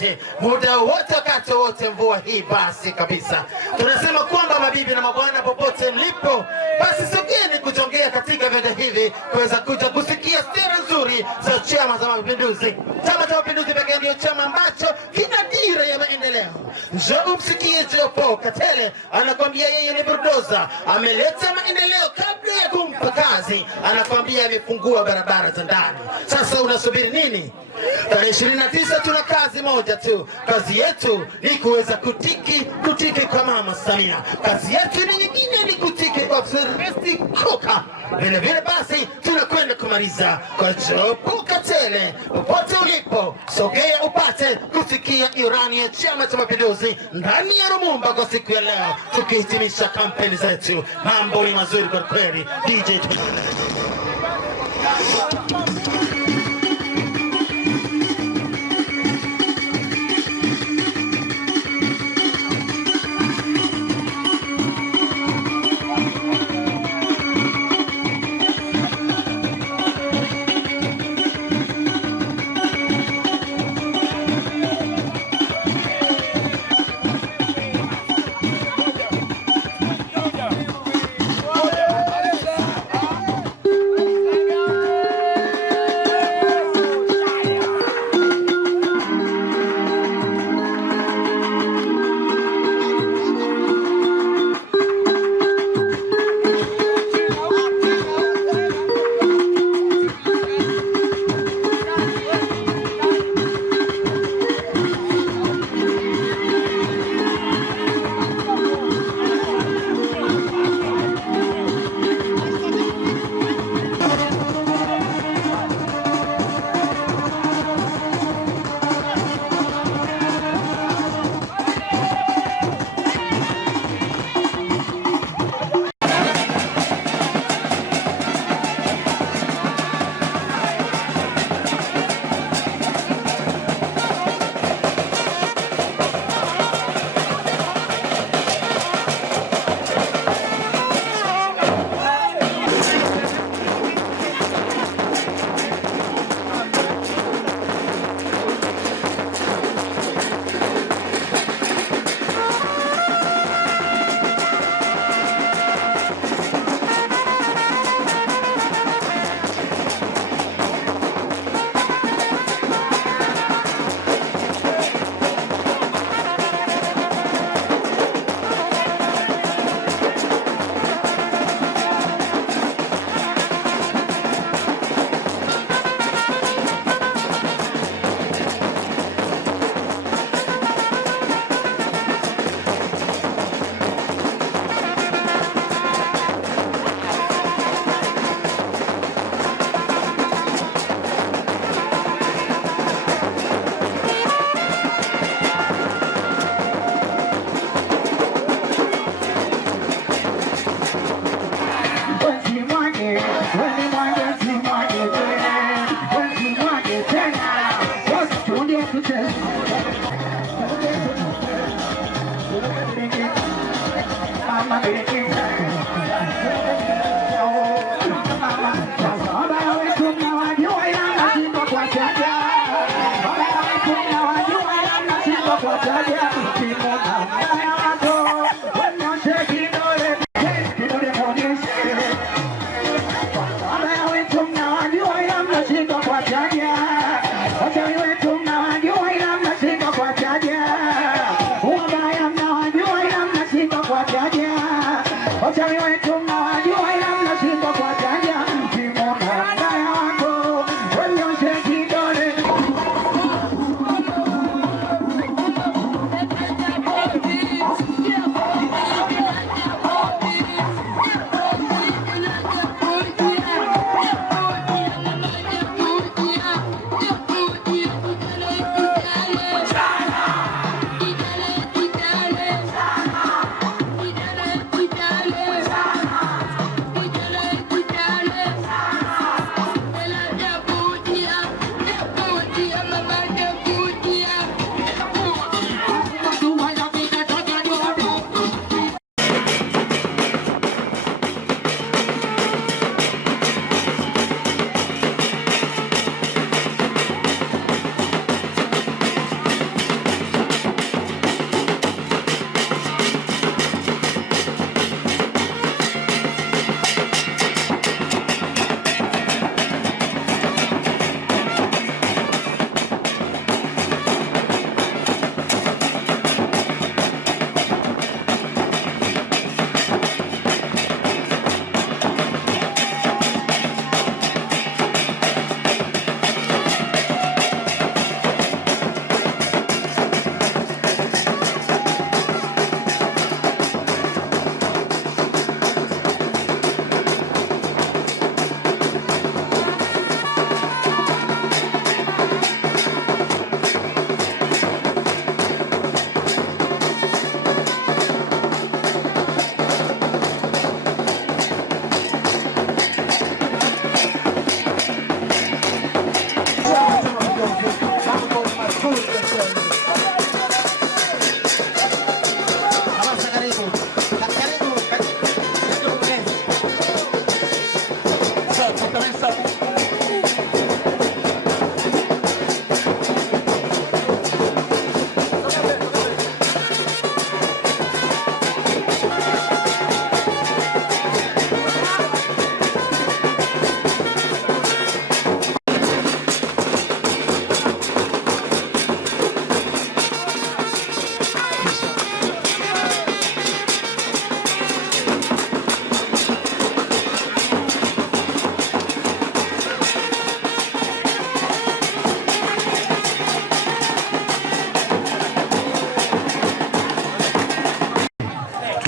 wote, muda wote, wakati wote, mvua hii basi kabisa. Tunasema kwamba mabibi na mabwana popote mlipo, basi sogeni kujongea katika viwanja hivi kuweza kuja kusikia sera nzuri za Chama cha Mapinduzi. Chama cha Mapinduzi pekee ndio chama ambacho kina dira ya maendeleo. Njoo umsikie Jopo Katele anakwambia yeye ni bulldozer, ameleta maendeleo kabla ya kumpa kazi, anakwambia amefungua barabara za ndani. Sasa unasubiri nini? Tarehe 29 tuna kazi moja tu. Kazi yetu ni kuweza kutiki kwa Mama Samia. Kazi yetu ni nyingine, ni kutiki kwa Sylvester Koka. Vile basi tunakwenda kumaliza kwa Jopo Katele. Popote ulipo, sogea upate kusikia irani ya Chama cha Mapinduzi ndani ya Lumumba kwa siku ya leo, tukihitimisha kampeni zetu. Mambo ni mazuri kwa kweli. DJ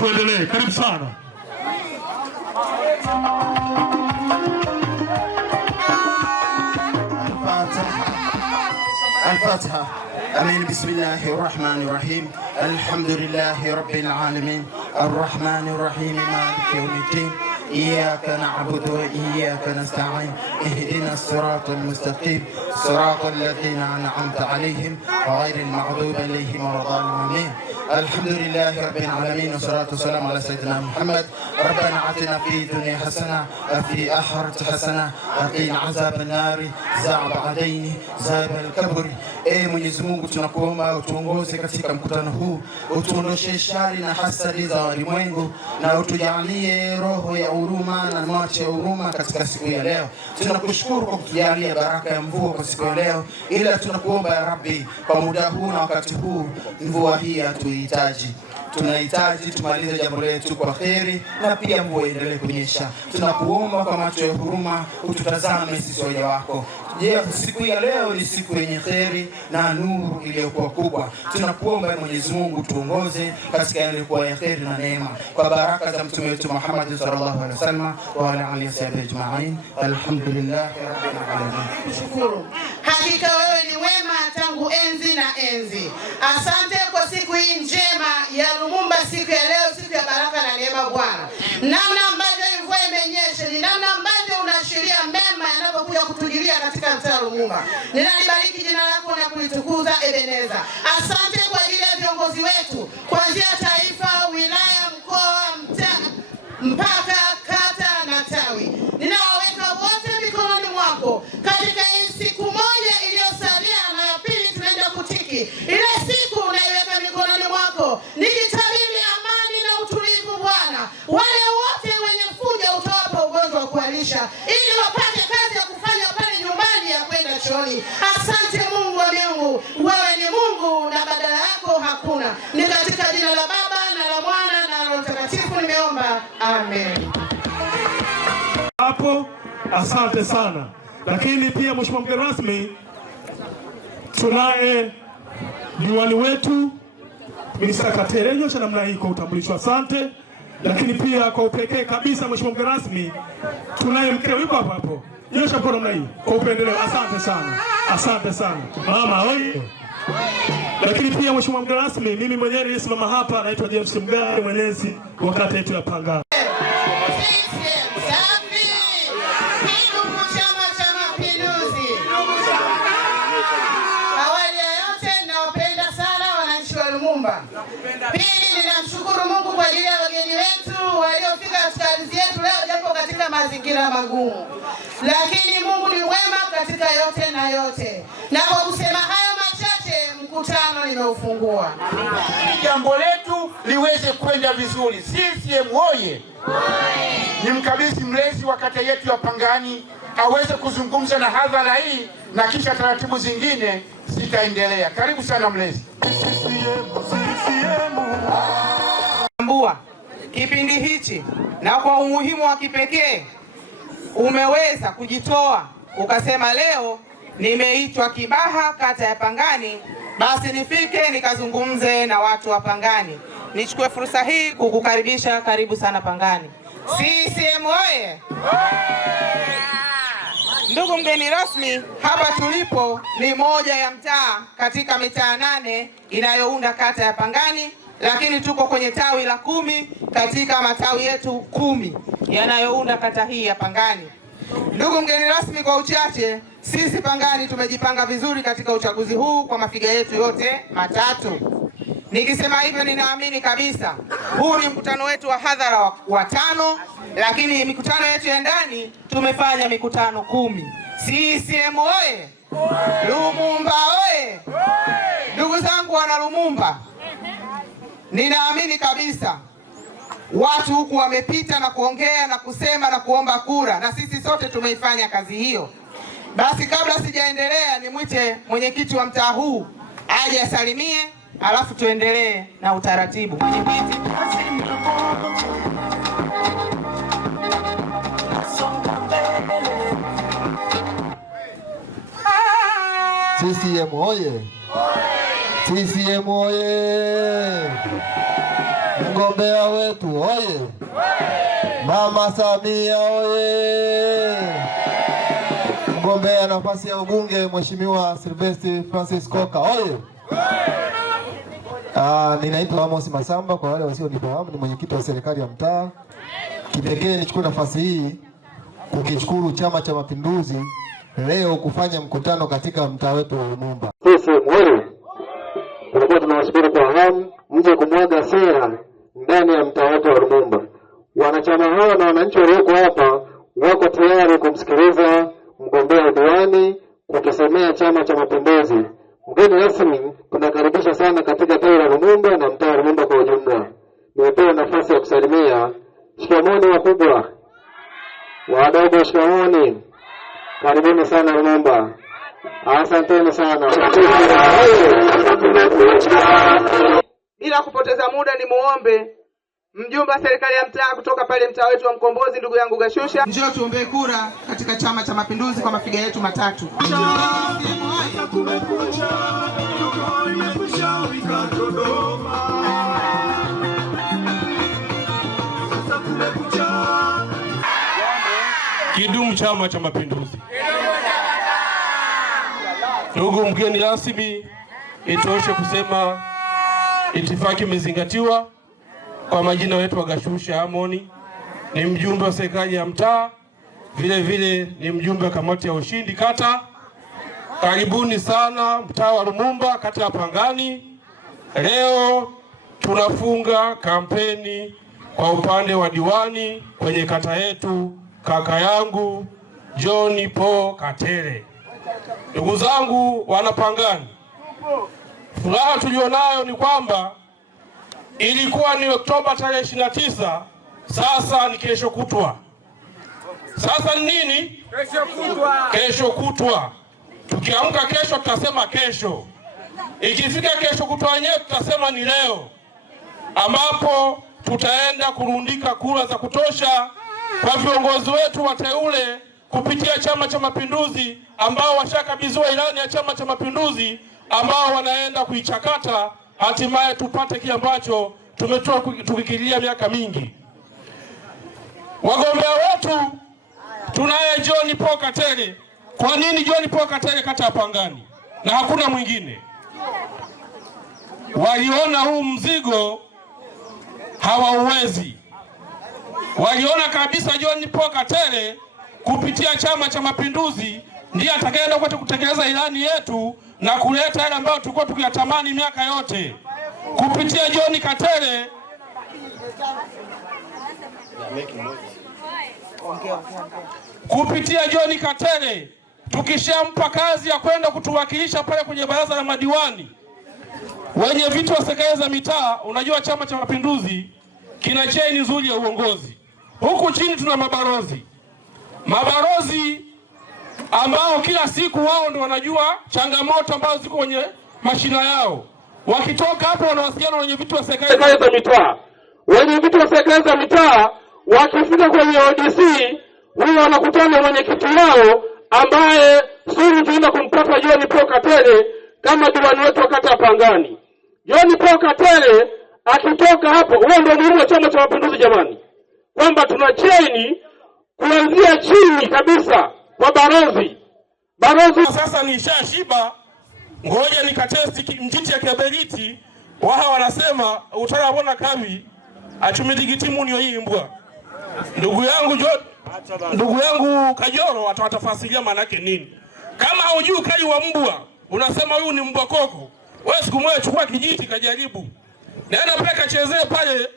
tuendelee. Karibu sana. الفاتحة. آمين. بسم الله الرحمن الرحيم. الحمد لله رب العالمين الرحمن الرحيم مالك يوم الدين إياك نعبد وإياك نستعين اهدنا الصراط المستقيم صراط الذين أنعمت عليهم غير المغضوب عليهم ولا الضالين. الحمد لله رب العالمين والصلاة والسلام على سيدنا محمد. ربنا آتنا في الدنيا حسنة وفي الآخرة حسنة وقنا عذاب النار زعب عدين زاب الكبر. Mwenyezi Mungu tunakuomba utuongoze katika mkutano huu, utuondoshe shari na hasadi za walimwengu, na utujalie roho ya huruma na macho ya huruma katika siku ya leo. Tunakushukuru kwa kutujalia baraka ya mvua kwa siku ya leo, ila tunakuomba ya Rabbi, kwa muda huu na wakati huu, mvua hii hatuihitaji. Tunahitaji tumalize jambo letu kwa kheri, na pia mvua iendelee kunyesha. Tunakuomba kwa macho ya huruma ututazame sisi waja wako. Je, siku ya leo ni siku yenye kheri na nuru iliyokuwa kubwa. Tunakuomba Mwenyezi Mungu tuongoze katika yale kwa ya kheri na neema, kwa baraka za mtume wetu Muhammad sallallahu alaihi wasallam wa ala alihi ajma'in. Alhamdulillahi rabbil alamin. Shukuru. Hakika wewe ni wema tangu enzi na enzi. Asante kwa siku hii njema ya Lumumba, siku ya leo, siku ya baraka na neema Bwana. Namna ambavyo mvua imenyesha ni namna ambavyo unaashiria mema yanayokuja kutujilia katika mtaa Lumumba. Ninalibariki jina lako na kulitukuza Ebeneza. Asante kwa ajili ya viongozi wetu kuanzia taifa, wilaya, mkoa, mtaa mpaka kata na tawi. Ninawaweka wote mikononi mwako katika hii siku moja iliyosalia na ya pili tunaenda kutiki. Ile siku unaiweka mikononi mwako. Nikitabiri amani na utulivu Bwana. Wale wote wenye fujo utawapa ugonjwa wa kualisha ili wapate kazi ya kufanya pale nyumbani ya kwenda chooni. Asante Mungu wa miungu. Wewe ni Mungu na badala yako hakuna. Ni katika jina la Baba na la Mwana na Roho Mtakatifu nimeomba. Amen. Hapo asante sana. Lakini pia mheshimiwa mgeni rasmi, tunaye diwani wetu Minista Katere, nyosha namna hii kwa utambulisho. Asante. Lakini pia kwa upekee kabisa mheshimiwa mgeni rasmi, tunaye mkeo yuko hapo hapo. Nyosha kwa namna hii kwa upendeleo. Asante sana. Asante sana. Mama oi. Lakini pia mheshimiwa mgeni rasmi, mimi mwenyewe nilisimama hapa, naitwa James Mgari, mwenyezi wa kata yetu ya Pangani. Pili, ninamshukuru Mungu kwa ajili ya wageni wetu waliofika katika ardhi yetu leo, japo katika mazingira magumu, lakini Mungu ni wema katika yote na yote. Na kwa kusema hayo machache, mkutano nimeufungua. Jambo letu liweze kwenda vizuri. CCM oye! Ni mkabidhi mlezi wa kata yetu ya Pangani aweze kuzungumza na hadhara hii, na kisha taratibu zingine zitaendelea. Karibu sana mlezi. Tambua kipindi hichi na kwa umuhimu wa kipekee umeweza kujitoa ukasema leo nimeitwa Kibaha kata ya Pangani, basi nifike nikazungumze na watu wa Pangani. Nichukue fursa hii kukukaribisha, karibu sana Pangani. CCM oye! Ndugu mgeni rasmi, hapa tulipo ni moja ya mtaa katika mitaa 8 inayounda kata ya Pangani, lakini tuko kwenye tawi la 10 katika matawi yetu 10 yanayounda kata hii ya Pangani. Ndugu mgeni rasmi, kwa uchache, sisi Pangani tumejipanga vizuri katika uchaguzi huu kwa mafiga yetu yote matatu. Nikisema hivyo ninaamini kabisa huu ni mkutano wetu wa hadhara wa 5, lakini mikutano yetu ya ndani tumefanya mikutano 10. CCM oye! Lumumba oye! Ndugu zangu wana Lumumba, ninaamini kabisa watu huku wamepita na kuongea na kusema na kuomba kura, na sisi sote tumeifanya kazi hiyo. Basi kabla sijaendelea, nimwite mwenyekiti wa mtaa huu aje asalimie, alafu tuendelee na utaratibu. Mwenyekiti. CCM oye! CCM oye! Mgombea wetu oye! Mama Samia oye! Mgombea nafasi ya ubunge Mheshimiwa Sylvester Francis Koka oye! Ninaitwa Amos Masamba, kwa wale wasionifahamu ni mwenyekiti wa serikali ya mtaa. Kipekee nichukue nafasi hii kukishukuru Chama cha Mapinduzi leo kufanya mkutano katika mtaa wetu wa Lumumba. Sisi mwe tulikuwa tunawashukuru kwa hamu mje kumwaga sera ndani ya mtaa wetu wa Lumumba. Wanachama hao na wananchi walioko hapa wako tayari kumsikiliza mgombea udiwani kukisemea Chama cha Mapinduzi. Mgeni rasmi, tunakaribisha sana katika tawi la Lumumba na mtaa wa Lumumba kwa ujumla. Nimepewa nafasi ya kusalimia. Shikamoni wakubwa, wadogo shikamoni. Karibuni sana Lumumba. Asanteni sana. Bila kupoteza muda ni muombe mjumbe wa serikali ya mtaa kutoka pale mtaa wetu wa Mkombozi, ndugu yangu Gashusha, njoo tuombee kura katika Chama cha Mapinduzi kwa mafiga yetu matatu. Kidumu Chama cha Mapinduzi! Ndugu mgeni rasmi, itoshe kusema itifaki imezingatiwa. Kwa majina yetu wa Gashusha Amoni, ni mjumbe wa serikali ya mtaa, vile vile ni mjumbe wa kamati ya ushindi kata. Karibuni sana mtaa wa Lumumba, kata ya Pangani. Leo tunafunga kampeni kwa upande wa diwani kwenye kata yetu, kaka yangu John Paul Katere. Ndugu zangu Wanapangani, furaha tulionayo ni kwamba ilikuwa ni Oktoba tarehe 29, sasa ni kesho kutwa. Sasa ni nini? Kesho kutwa. Kesho kutwa. Tukiamka kesho tutasema kesho. Ikifika kesho kutwa yenyewe tutasema ni leo, ambapo tutaenda kurundika kura za kutosha kwa viongozi wetu wateule kupitia Chama cha Mapinduzi, ambao washakabidhiwa ilani ya Chama cha Mapinduzi, ambao wanaenda kuichakata hatimaye tupate kile ambacho tumetoa tukikilia miaka mingi. Wagombea wetu tunaye John Paul Katere. Kwa nini John Paul Katere kata ya Pangani na hakuna mwingine? Waliona huu mzigo hawauwezi. Waliona kabisa John Paul Katere kupitia Chama cha Mapinduzi ndiye atakayeenda kwa kutekeleza ilani yetu na kuleta yale ambayo tulikuwa tukiyatamani miaka yote. Kupitia John Katere tukishampa kazi ya kwenda kutuwakilisha pale kwenye baraza la madiwani, wenye viti wa serikali za mitaa. Unajua Chama cha Mapinduzi kina cheni nzuri ya uongozi. Huku chini tuna mabarozi ambao kila siku wao ndio wanajua changamoto ambazo ziko kwenye mashina yao. Wakitoka hapo wanawasiliana wenye vitu wa serikali za mitaa. Wenye vitu wa serikali za mitaa wakifika kwenye ODC, wao wanakutana na mwenyekiti wao ambaye sisi tunaenda kumpata John Paul Katere kama diwani wetu wa kata ya Pangani. John Paul Katere akitoka hapo, huo ndio muhimu wa Chama cha Mapinduzi jamani, kwamba tuna cheni kuanzia chini kabisa kwa barozi. Sasa nishashiba, ngoja nikatesti mtiti ya kiberiti. Wao wanasema utakaona kavi achumidigiti munyo hii mbwa. Ndugu yangu Kajoro watafasiria maana yake nini. Kama hujui kali wa mbwa, unasema huyu ni mbwa koko. Wewe siku moja chukua kijiti kajaribu. Naenda pale kachezee pale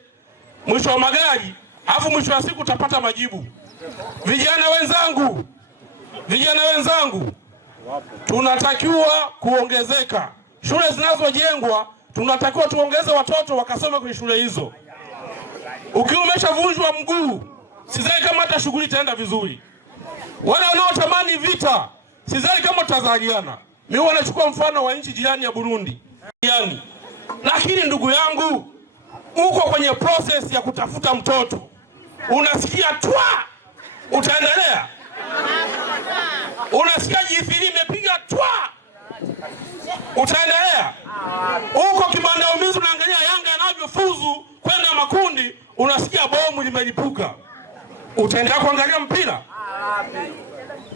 mwisho wa magari, alafu mwisho wa siku utapata majibu. Vijana wenzangu, tunatakiwa kuongezeka. Shule zinazojengwa tunatakiwa tuongeze watoto wakasome kwenye shule hizo. Ukiwa umeshavunjwa mguu, sidhani kama hata shughuli itaenda vizuri. Wale wanaotamani vita, sidhani kama tutazaliana. Mimi wanachukua mfano wa nchi jirani ya Burundi. Lakini ndugu yangu, uko kwenye process ya kutafuta mtoto, unasikia twa, utaendelea. Unasikia jifiri imepiga twa, utaendelea. Uko kibanda umizi unaangalia Yanga anavyofuzu kwenda makundi, unasikia bomu limelipuka, utaendelea kuangalia mpira?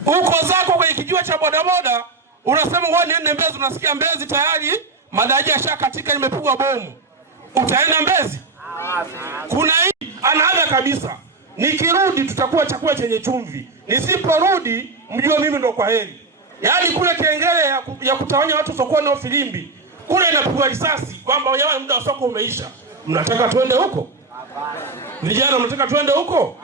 Uko zako kwenye kijiwe cha bodaboda, unasema wewe niende Mbezi, unasikia Mbezi tayari madaraja yashakatika, limepigwa bomu, utaenda Mbezi? Kuna hii anaaga kabisa, nikirudi tutakuwa chakula chenye chumvi, nisiporudi mjue mimi ndo kwa heri. Yaani kule kengele ya kutawanya watu sokoni na filimbi, kule inapigwa risasi kwamba wewe muda wa soko umeisha. Mnataka twende huko? Vijana mnataka twende huko?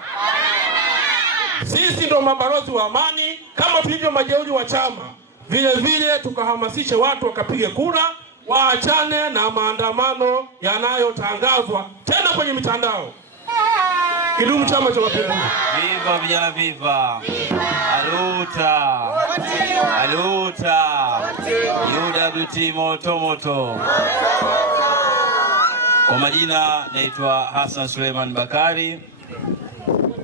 Sisi ndo mabalozi wa amani, kama tulivyo majeuri wa chama. Vile vile tukahamasishe watu wakapige kura, waachane na maandamano yanayotangazwa tena kwenye mitandao. Kidumu Chama cha Mapinduzi! Viva vijana, viva! Aluta! Aluta! UWT moto moto! Kwa majina naitwa Hassan Suleiman Bakari,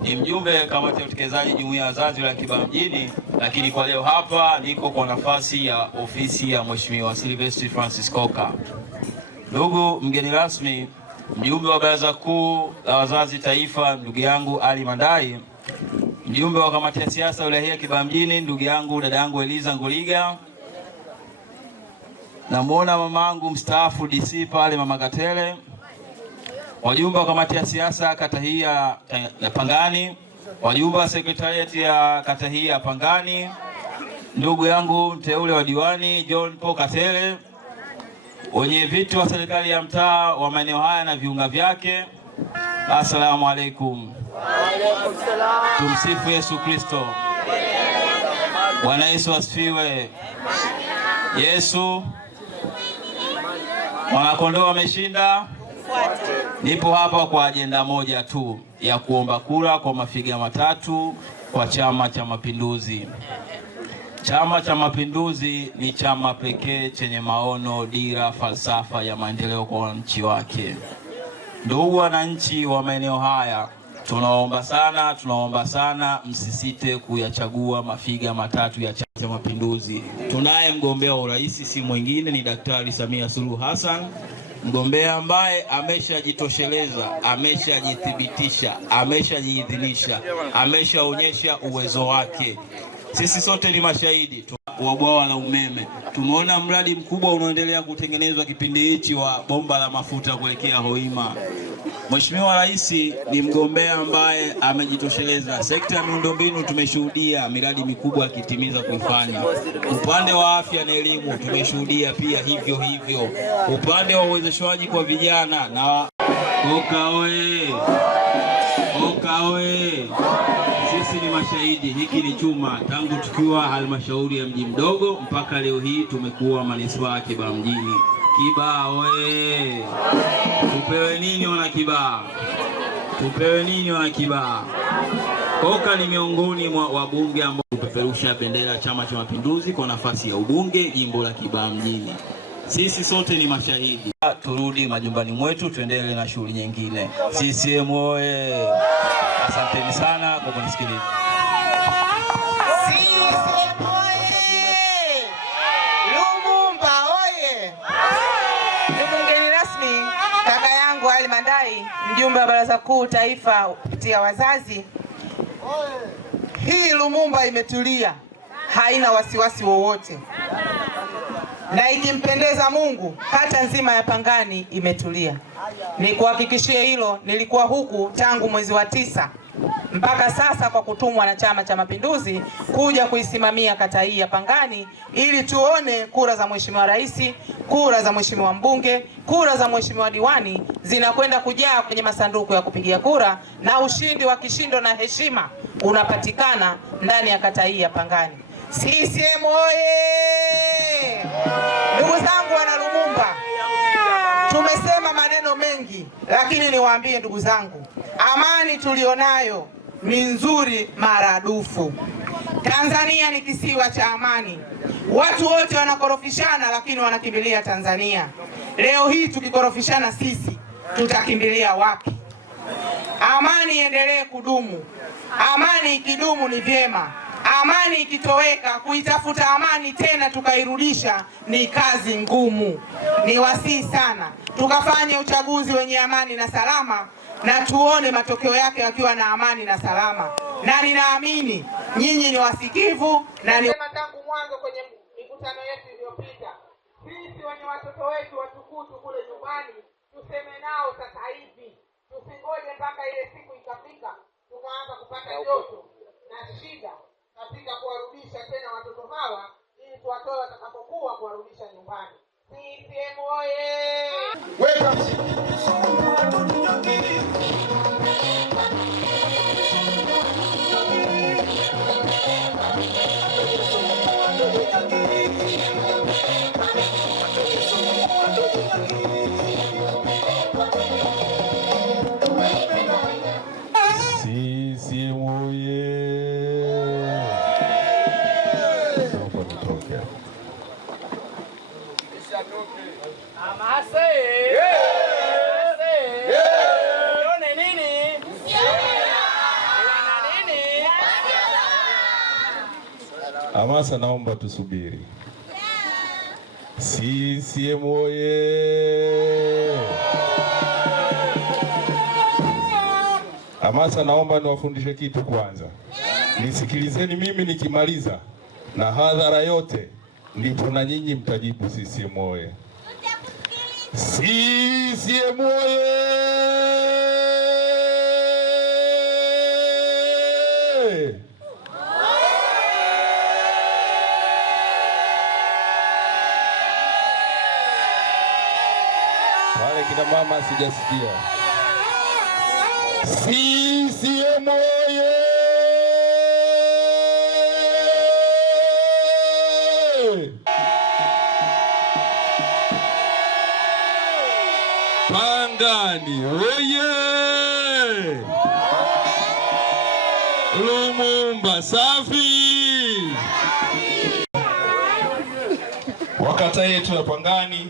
ni mjumbe kamati ya utekelezaji jumuiya ya wazazi wa Kibaha mjini, lakini kwa leo hapa niko kwa nafasi ya ofisi ya Mheshimiwa Sylvester Francis Koka. Ndugu mgeni rasmi, mjumbe wa Baraza Kuu la Wazazi Taifa ndugu yangu Ali Mandai, mjumbe wa kamati ya siasa wilaya ya Kibaha mjini ndugu yangu dada yangu Eliza Nguliga, namuona mamangu mstaafu DC pale mama Katele, wajumbe wa kamati ya siasa kata hii ya Pangani, wajumbe wa sekretarieti ya kata hii ya Pangani, ndugu yangu mteule wa diwani John Paul Katele, wenye viti wa serikali ya mtaa wa maeneo haya na viunga vyake, assalamu alaikum. Tumsifu Yesu Kristo. Bwana Yesu asifiwe. Yesu Mwanakondoo ameshinda. Nipo hapa kwa ajenda moja tu ya kuomba kura kwa mafiga matatu kwa Chama cha Mapinduzi. Chama cha Mapinduzi ni chama pekee chenye maono, dira, falsafa ya maendeleo kwa wananchi wake. Ndugu wananchi wa maeneo haya, tunaomba sana msisite kuyachagua mafiga matatu ya Chama cha Mapinduzi. Tunaye mgombea wa urais, si mwingine ni Daktari Samia Suluhu Hassan, mgombea ambaye ameshajitosheleza, ameshajithibitisha, ameshajiidhinisha, ameshaonyesha uwezo wake. Sisi sote ni mashahidi wa bwawa la umeme. Tumeona mradi mkubwa unaoendelea kutengenezwa kipindi hichi wa bomba la mafuta kuelekea Hoima. Mheshimiwa Rais ni mgombea ambaye amejitosheleza. Sekta ya miundombinu tumeshuhudia miradi mikubwa akitimiza kuifanya. Upande wa afya na elimu tumeshuhudia pia hivyo hivyo. Upande wa uwezeshwaji kwa vijana na Koka oye! Koka oye! Sisi ni mashahidi, hiki ni chuma tangu tukiwa halmashauri ya mji mdogo mpaka leo hii tumekuwa manispaa Kibaha mjini. Kibaha oye! Tupewe nini wana Kibaha? Tupewe nini wana Kibaha? Koka ni miongoni mwa wabunge ambao kupeperusha bendera Chama cha Mapinduzi kwa nafasi ya ubunge jimbo la Kibaha mjini. Sisi sote ni mashahidi. Turudi majumbani mwetu, tuendelee na shughuli nyingine. CCM oye! Asanteni sana kwa kunisikiliza. CCM oye! Lumumba oye! Ndugu mgeni rasmi, kaka yangu Ali Mandai, mjumbe wa Baraza Kuu Taifa kupitia wazazi, hii Lumumba imetulia, haina wasiwasi wowote, na ikimpendeza Mungu kata nzima ya Pangani imetulia. Nikuhakikishie hilo, nilikuwa huku tangu mwezi wa 9 mpaka sasa kwa kutumwa na Chama cha Mapinduzi kuja kuisimamia kata hii ya Pangani ili tuone kura za Mheshimiwa Rais, kura za Mheshimiwa mbunge, kura za Mheshimiwa diwani zinakwenda kujaa kwenye masanduku ya kupigia kura na ushindi wa kishindo na heshima unapatikana ndani ya kata hii ya Pangani. CCM oye! Ndugu zangu wana Lumumba, tumesema maneno mengi, lakini niwaambie ndugu zangu, amani tulionayo ni nzuri maradufu. Tanzania ni kisiwa cha amani. Watu wote wanakorofishana lakini wanakimbilia Tanzania. Leo hii tukikorofishana sisi, tutakimbilia wapi? Amani iendelee kudumu. Amani ikidumu ni vyema. Amani ikitoweka, kuitafuta amani tena tukairudisha ni kazi ngumu. Ni wasihi sana tukafanye uchaguzi wenye amani na salama, na tuone matokeo yake yakiwa na amani na salama. Na ninaamini nyinyi ni wasikivu, na nisema tangu mwanzo kwenye mikutano yetu iliyopita, sisi wenye watoto wetu watukutu kule nyumbani tuseme nao sasa hivi, tusingoje mpaka ile siku ikafika tukaanza kupata joto na shida katika kuwarudisha tena watoto hawa, ili tuwatoe watakapokuwa kuwarudisha nyumbani. CCM oye! CCM oye! Hamasa, naomba tusubiri. CCM oye! Hamasa, naomba niwafundishe kitu kwanza. Nisikilizeni mimi nikimaliza na hadhara yote, ndipo na nyinyi mtajibu CCM oye! CCM oye! Wale kina mama sijasikia. CCM oye! Pangani oye! Lumumba safi! Wakata yetu ya Pangani,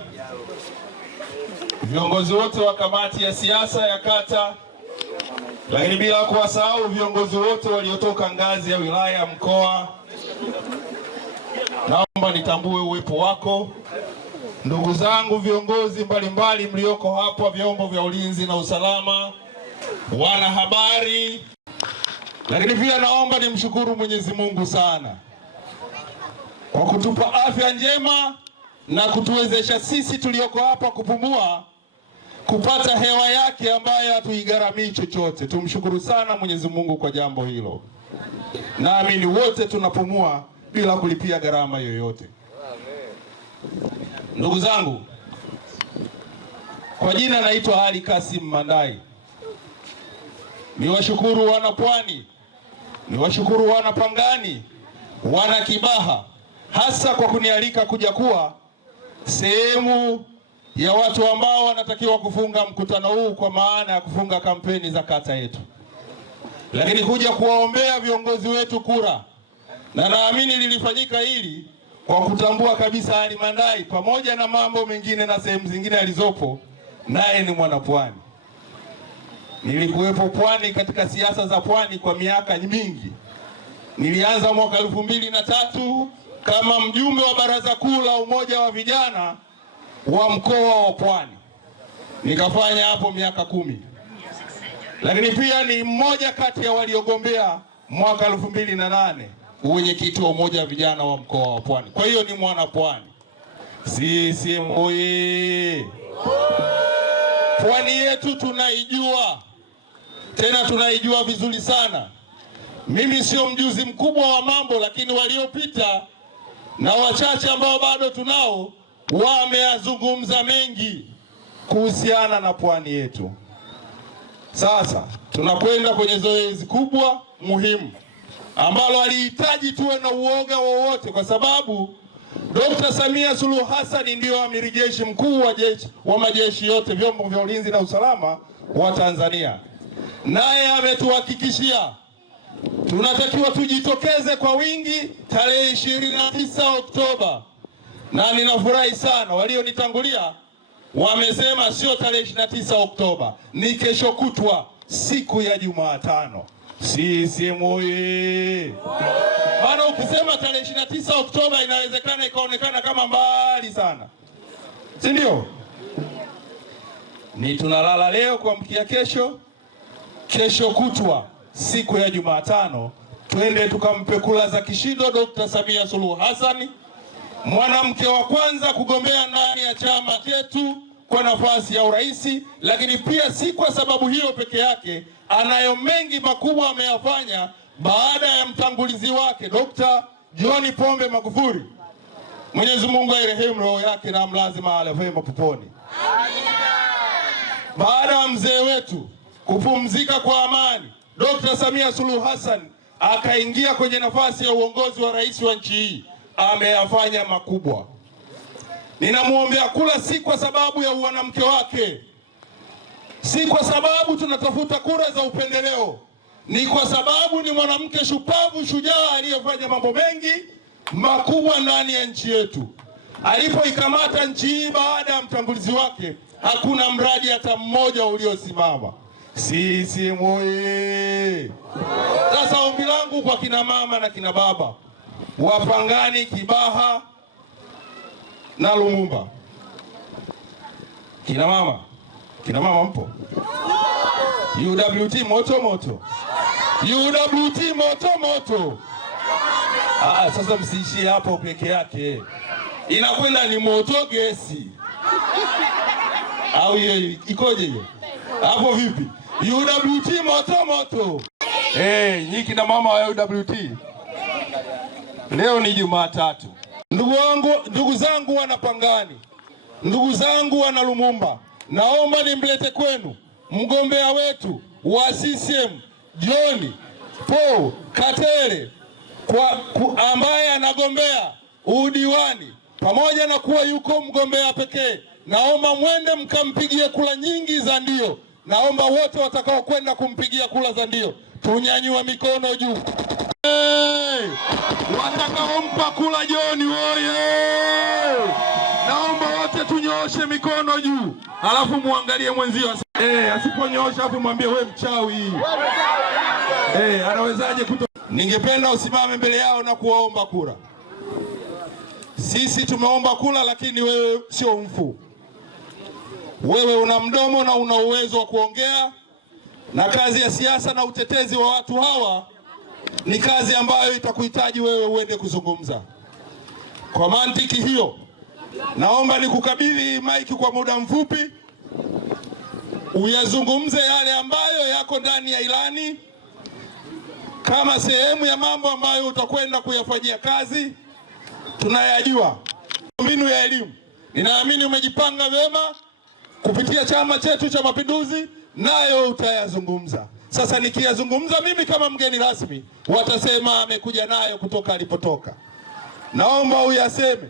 viongozi wote wa kamati ya siasa ya kata, lakini bila kuwasahau viongozi wote waliotoka ngazi ya wilaya, mkoa, naomba nitambue uwepo wako. Ndugu zangu viongozi mbalimbali mlioko hapa, vyombo vya ulinzi na usalama, wanahabari, lakini pia naomba nimshukuru Mwenyezi Mungu sana kwa kutupa afya njema na kutuwezesha sisi tulioko hapa kupumua, kupata hewa yake ambayo hatuigharamii chochote. Tumshukuru sana Mwenyezi Mungu kwa jambo hilo. Naamini wote tunapumua bila kulipia gharama yoyote. Ndugu zangu, kwa jina naitwa Ali Kasim Mandai. Niwashukuru wana Pwani, niwashukuru wana Pangani, wana Kibaha, hasa kwa kunialika kuja kuwa sehemu ya watu ambao wanatakiwa kufunga mkutano huu, kwa maana ya kufunga kampeni za kata yetu, lakini kuja kuwaombea viongozi wetu kura. Na naamini lilifanyika hili kwa kutambua kabisa Ali Mandai, pamoja na mambo mengine na sehemu zingine alizopo, naye ni mwana Pwani. Nilikuwepo Pwani katika siasa za Pwani kwa miaka mingi. Nilianza mwaka 2003 kama mjumbe wa baraza kuu la umoja wa vijana wa mkoa wa Pwani. Nikafanya hapo miaka 10. Lakini pia ni mmoja kati ya waliogombea mwaka 2008 uwenyekiti wa umoja wa vijana wa mkoa wa Pwani. Kwa hiyo ni mwana Pwani. CCM oye! Pwani yetu tunaijua, tena tunaijua vizuri sana. Mimi sio mjuzi mkubwa wa mambo, lakini waliopita na wachache ambao bado tunao wameyazungumza mengi kuhusiana na pwani yetu. Sasa tunakwenda kwenye zoezi kubwa muhimu ambalo alihitaji tuwe na uoga wowote, kwa sababu Dr. Samia Suluhu Hassan ndio amiri jeshi mkuu wa majeshi yote, vyombo vya ulinzi na usalama wa Tanzania. Naye ametuhakikishia tunatakiwa tujitokeze kwa wingi tarehe 29 Oktoba. Na ninafurahi sana walionitangulia wamesema sio tarehe 29 Oktoba, ni kesho kutwa, siku ya Jumatano. CCM oye! Maana ukisema tarehe 29 Oktoba inawezekana ikaonekana kama mbali sana, si ndio? Ni tunalala leo kuamkia kesho, kesho kutwa siku ya Jumatano twende tukampe kula za kishindo Dr. Samia Suluhu Hassan, mwanamke wa kwanza kugombea ndani ya chama chetu kwa nafasi ya urais. Lakini pia si kwa sababu hiyo peke yake, anayo mengi makubwa ameyafanya baada ya mtangulizi wake Dr. John Pombe Magufuli. Mwenyezi Mungu airehemu roho yake na amlaze mahali pema peponi. Baada ya mzee wetu kupumzika kwa amani, Dr. Samia Suluhu Hassan akaingia kwenye nafasi ya uongozi wa rais wa nchi hii. Ameyafanya makubwa. Ninamwombea kula si kwa sababu ya mwanamke wake, si kwa sababu tunatafuta kura za upendeleo, ni kwa sababu ni mwanamke shupavu, shujaa, aliyefanya mambo mengi makubwa ndani ya nchi yetu. Alipoikamata nchi hii baada ya mtangulizi wake, hakuna mradi hata mmoja uliosimama. CCM oye! Sasa ombi langu kwa kina mama na kina baba Wapangani, Kibaha na Lumumba. Kina mama mpo? UWT moto moto. UWT moto moto. Sasa msiishie hapo peke yake, inakwenda ni moto gesi au hiyo ikoje hiyo hapo? Vipi? UWT moto moto. Nyinyi kina mama wa UWT, leo ni Jumatatu. Ndugu zangu wana Pangani, ndugu zangu wana Lumumba, naomba nimlete kwenu mgombea wetu wa CCM John Paul Katere ambaye anagombea udiwani. Pamoja na kuwa yuko mgombea pekee, naomba mwende mkampigie kula nyingi za ndio. Naomba wote watakao kwenda kumpigia kula za ndio tunyanyue mikono juu. Watakaompa kula John oye! Naomba wote tunyooshe mikono juu, alafu muangalie mwenzio. Asiponyoosha hapo mwambie we mchawi. Anawezaje kuto? Ningependa usimame mbele yao na kuwaomba kura. Sisi tumeomba kula, lakini wewe sio mfu. Wewe una mdomo na una uwezo wa kuongea, na kazi ya siasa na utetezi wa watu hawa ni kazi ambayo itakuhitaji wewe uende kuzungumza. Kwa mantiki hiyo, naomba nikukabidhi maiki kwa muda mfupi, uyazungumze yale ambayo yako ndani ya ilani kama sehemu ya mambo ambayo utakwenda kuyafanyia kazi. Tunayajua mbinu ya elimu, ninaamini umejipanga vyema kupitia chama chetu cha Mapinduzi, nayo utayazungumza. Sasa nikiyazungumza mimi kama mgeni rasmi, watasema amekuja nayo kutoka alipotoka. Naomba uyaseme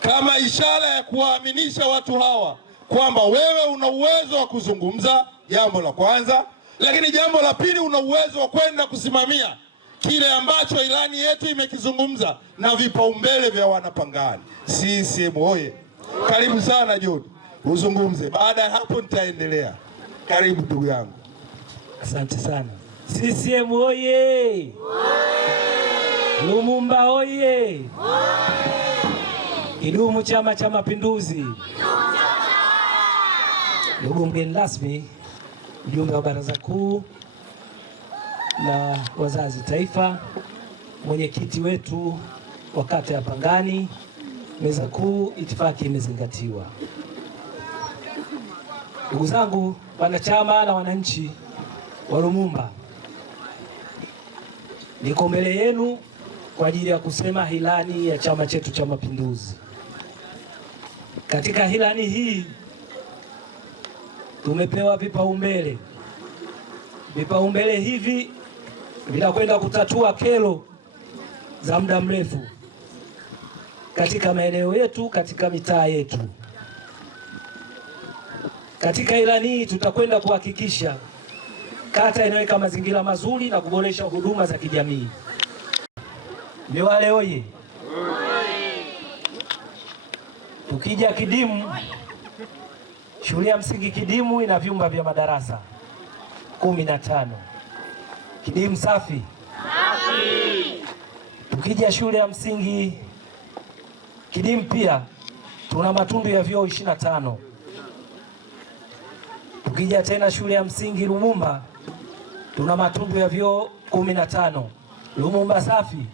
kama ishara ya kuwaaminisha watu hawa kwamba wewe una uwezo wa kuzungumza, jambo la kwanza. Lakini jambo la pili, una uwezo wa kwenda kusimamia kile ambacho ilani yetu imekizungumza na vipaumbele vya Wanapangani. CCM oye! Karibu sana John, uzungumze. Baada ya hapo nitaendelea. Karibu ndugu yangu. Asante sana. CCM oye! Lumumba oye! Idumu Chama cha Mapinduzi! Ndugu mgeni rasmi, mjumbe wa Baraza Kuu na wazazi taifa, mwenyekiti wetu wa kata ya Pangani, meza kuu, itifaki imezingatiwa. Ndugu zangu wanachama na wananchi wa Lumumba, niko mbele yenu kwa ajili ya kusema ilani ya chama chetu cha Mapinduzi. Katika ilani hii tumepewa vipaumbele. Vipaumbele hivi vinakwenda kutatua kero za muda mrefu katika maeneo yetu, katika mitaa yetu. Katika ilani hii tutakwenda kuhakikisha kata inaweka mazingira mazuri na kuboresha huduma za kijamii. Liwale oye! Tukija Kidimu, shule ya msingi Kidimu ina vyumba vya madarasa 15. Kidimu safi. Tukija shule ya msingi Kidimu pia tuna matundu ya vyoo 25. Tukija tena shule ya msingi Lumumba tuna matundu ya vyoo 15. Lumumba safi.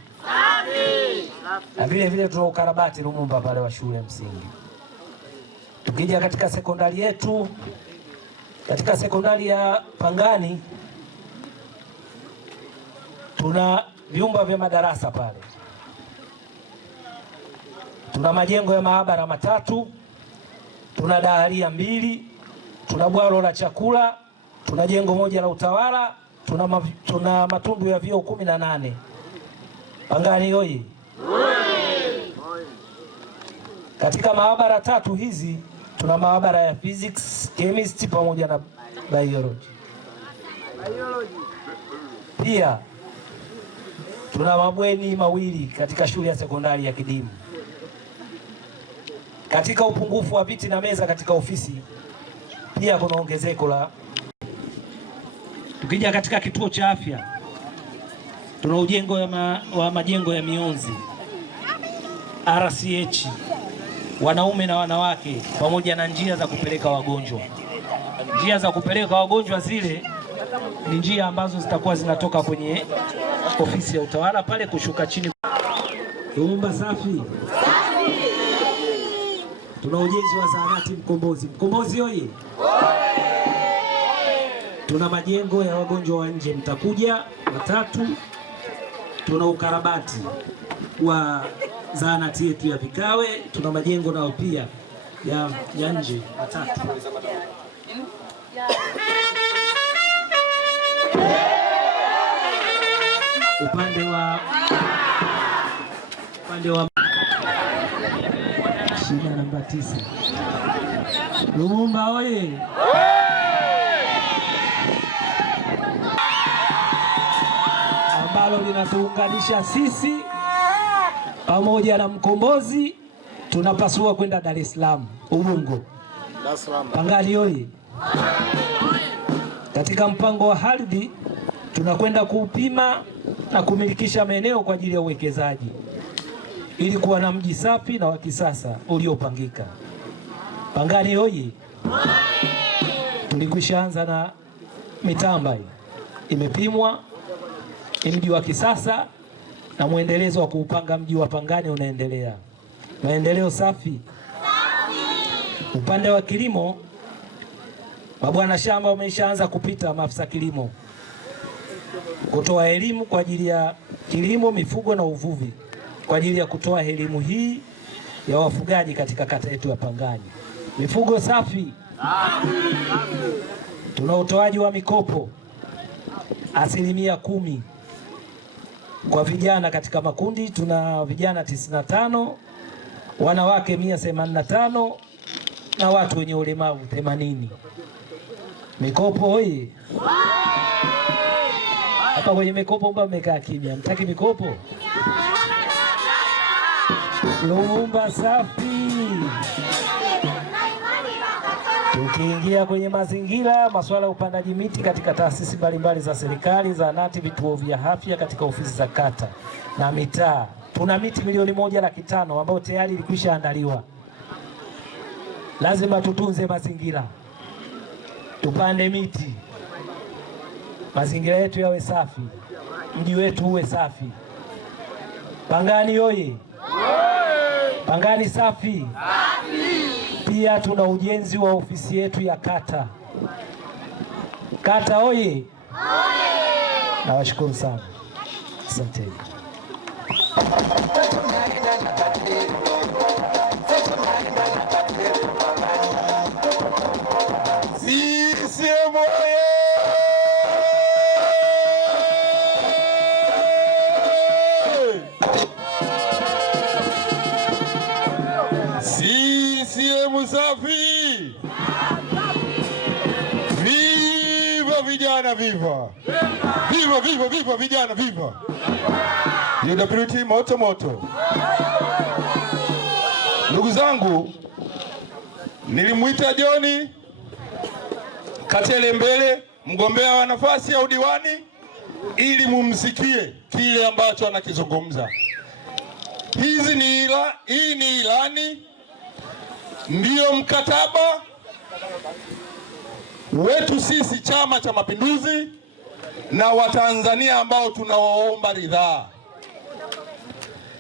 Na vile vile tuna ukarabati Lumumba pale wa shule ya msingi. Tukija katika sekondari yetu, katika sekondari ya Pangani tuna vyumba vya madarasa pale. Tuna majengo ya maabara 3, tuna daharia 2, tuna bwalo la chakula, tuna jengo moja la utawala, tuna matundu ya vyoo 18. Pangani hoye. Katika maabara 3 hizi tuna maabara ya physics, chemistry pamoja na biology. Pia tuna mabweni mawili katika shule ya sekondari ya Kidimu. Katika upungufu wa viti na meza katika ofisi pia kuna ongezeko la. Tukija katika kituo cha afya tuna ujengo wa majengo ya mionzi RCH, wanaume na wanawake, pamoja na njia za kupeleka wagonjwa. Njia za kupeleka wagonjwa zile ni njia ambazo zitakuwa zinatoka kwenye ofisi ya utawala pale kushuka chini. Lumumba safi. Tuna ujenzi wa zahanati Mkombozi. Mkombozi oye. Tuna majengo ya wagonjwa wa nje Mtakuja 3. Tuna ukarabati wa zahanati yetu ya Vikawe. Tuna majengo nao pia ya nje 3. Upande wa shida namba 9. Lumumba oye. Ambalo linatuunganisha sisi pamoja na Mkombozi, tunapasua kwenda Dar es Salaam Ubungo. Pangani oye. Katika mpango wa ardhi tunakwenda kupima na kumilikisha maeneo kwa ajili ya uwekezaji ili kuwa na mji safi na wa kisasa uliopangika. Pangani oye. Tulikwisha anza na Mitamba, imepimwa, ni mji wa kisasa na muendelezo wa kuupanga mji wa Pangani unaendelea. Maendeleo safi. Upande wa kilimo, mabwana shamba wameshaanza kupita maafisa kilimo kutoa elimu kwa ajili ya kilimo, mifugo na uvuvi, kwa ajili ya kutoa elimu hii ya wafugaji katika kata yetu ya Pangani. Mifugo safi. Tuna utoaji wa mikopo 10% kwa vijana katika makundi. Tuna vijana 95, wanawake 185 na watu wenye ulemavu 80. Mikopo oye. Hapa kwenye mikopo mbona mmekaa kimya? Mtaki mikopo? Lumumba safi. Tukiingia kwenye mazingira, masuala ya upandaji miti katika taasisi mbalimbali za serikali, zahanati, vituo vya afya, katika ofisi za kata na mitaa, tuna miti milioni 1.5 ambayo tayari ilikwisha andaliwa. Lazima tutunze mazingira, tupande miti, mazingira yetu yawe safi, mji wetu uwe safi. Pangani oye. Pangani safi. Pia tuna ujenzi wa ofisi yetu ya kata. Kata oye. Nawashukuru sana. Asante. CCM oye! CCM safi! Viva vijana, viva! Viva, viva, viva vijana, viva! UWT moto moto. Ndugu zangu, nilimwita John Katele Mbele, mgombea wa nafasi ya udiwani ili mumsikie kile ambacho anakizungumza. Hii ni ilani, ndiyo mkataba wetu sisi Chama cha Mapinduzi na Watanzania ambao tunawaomba ridhaa.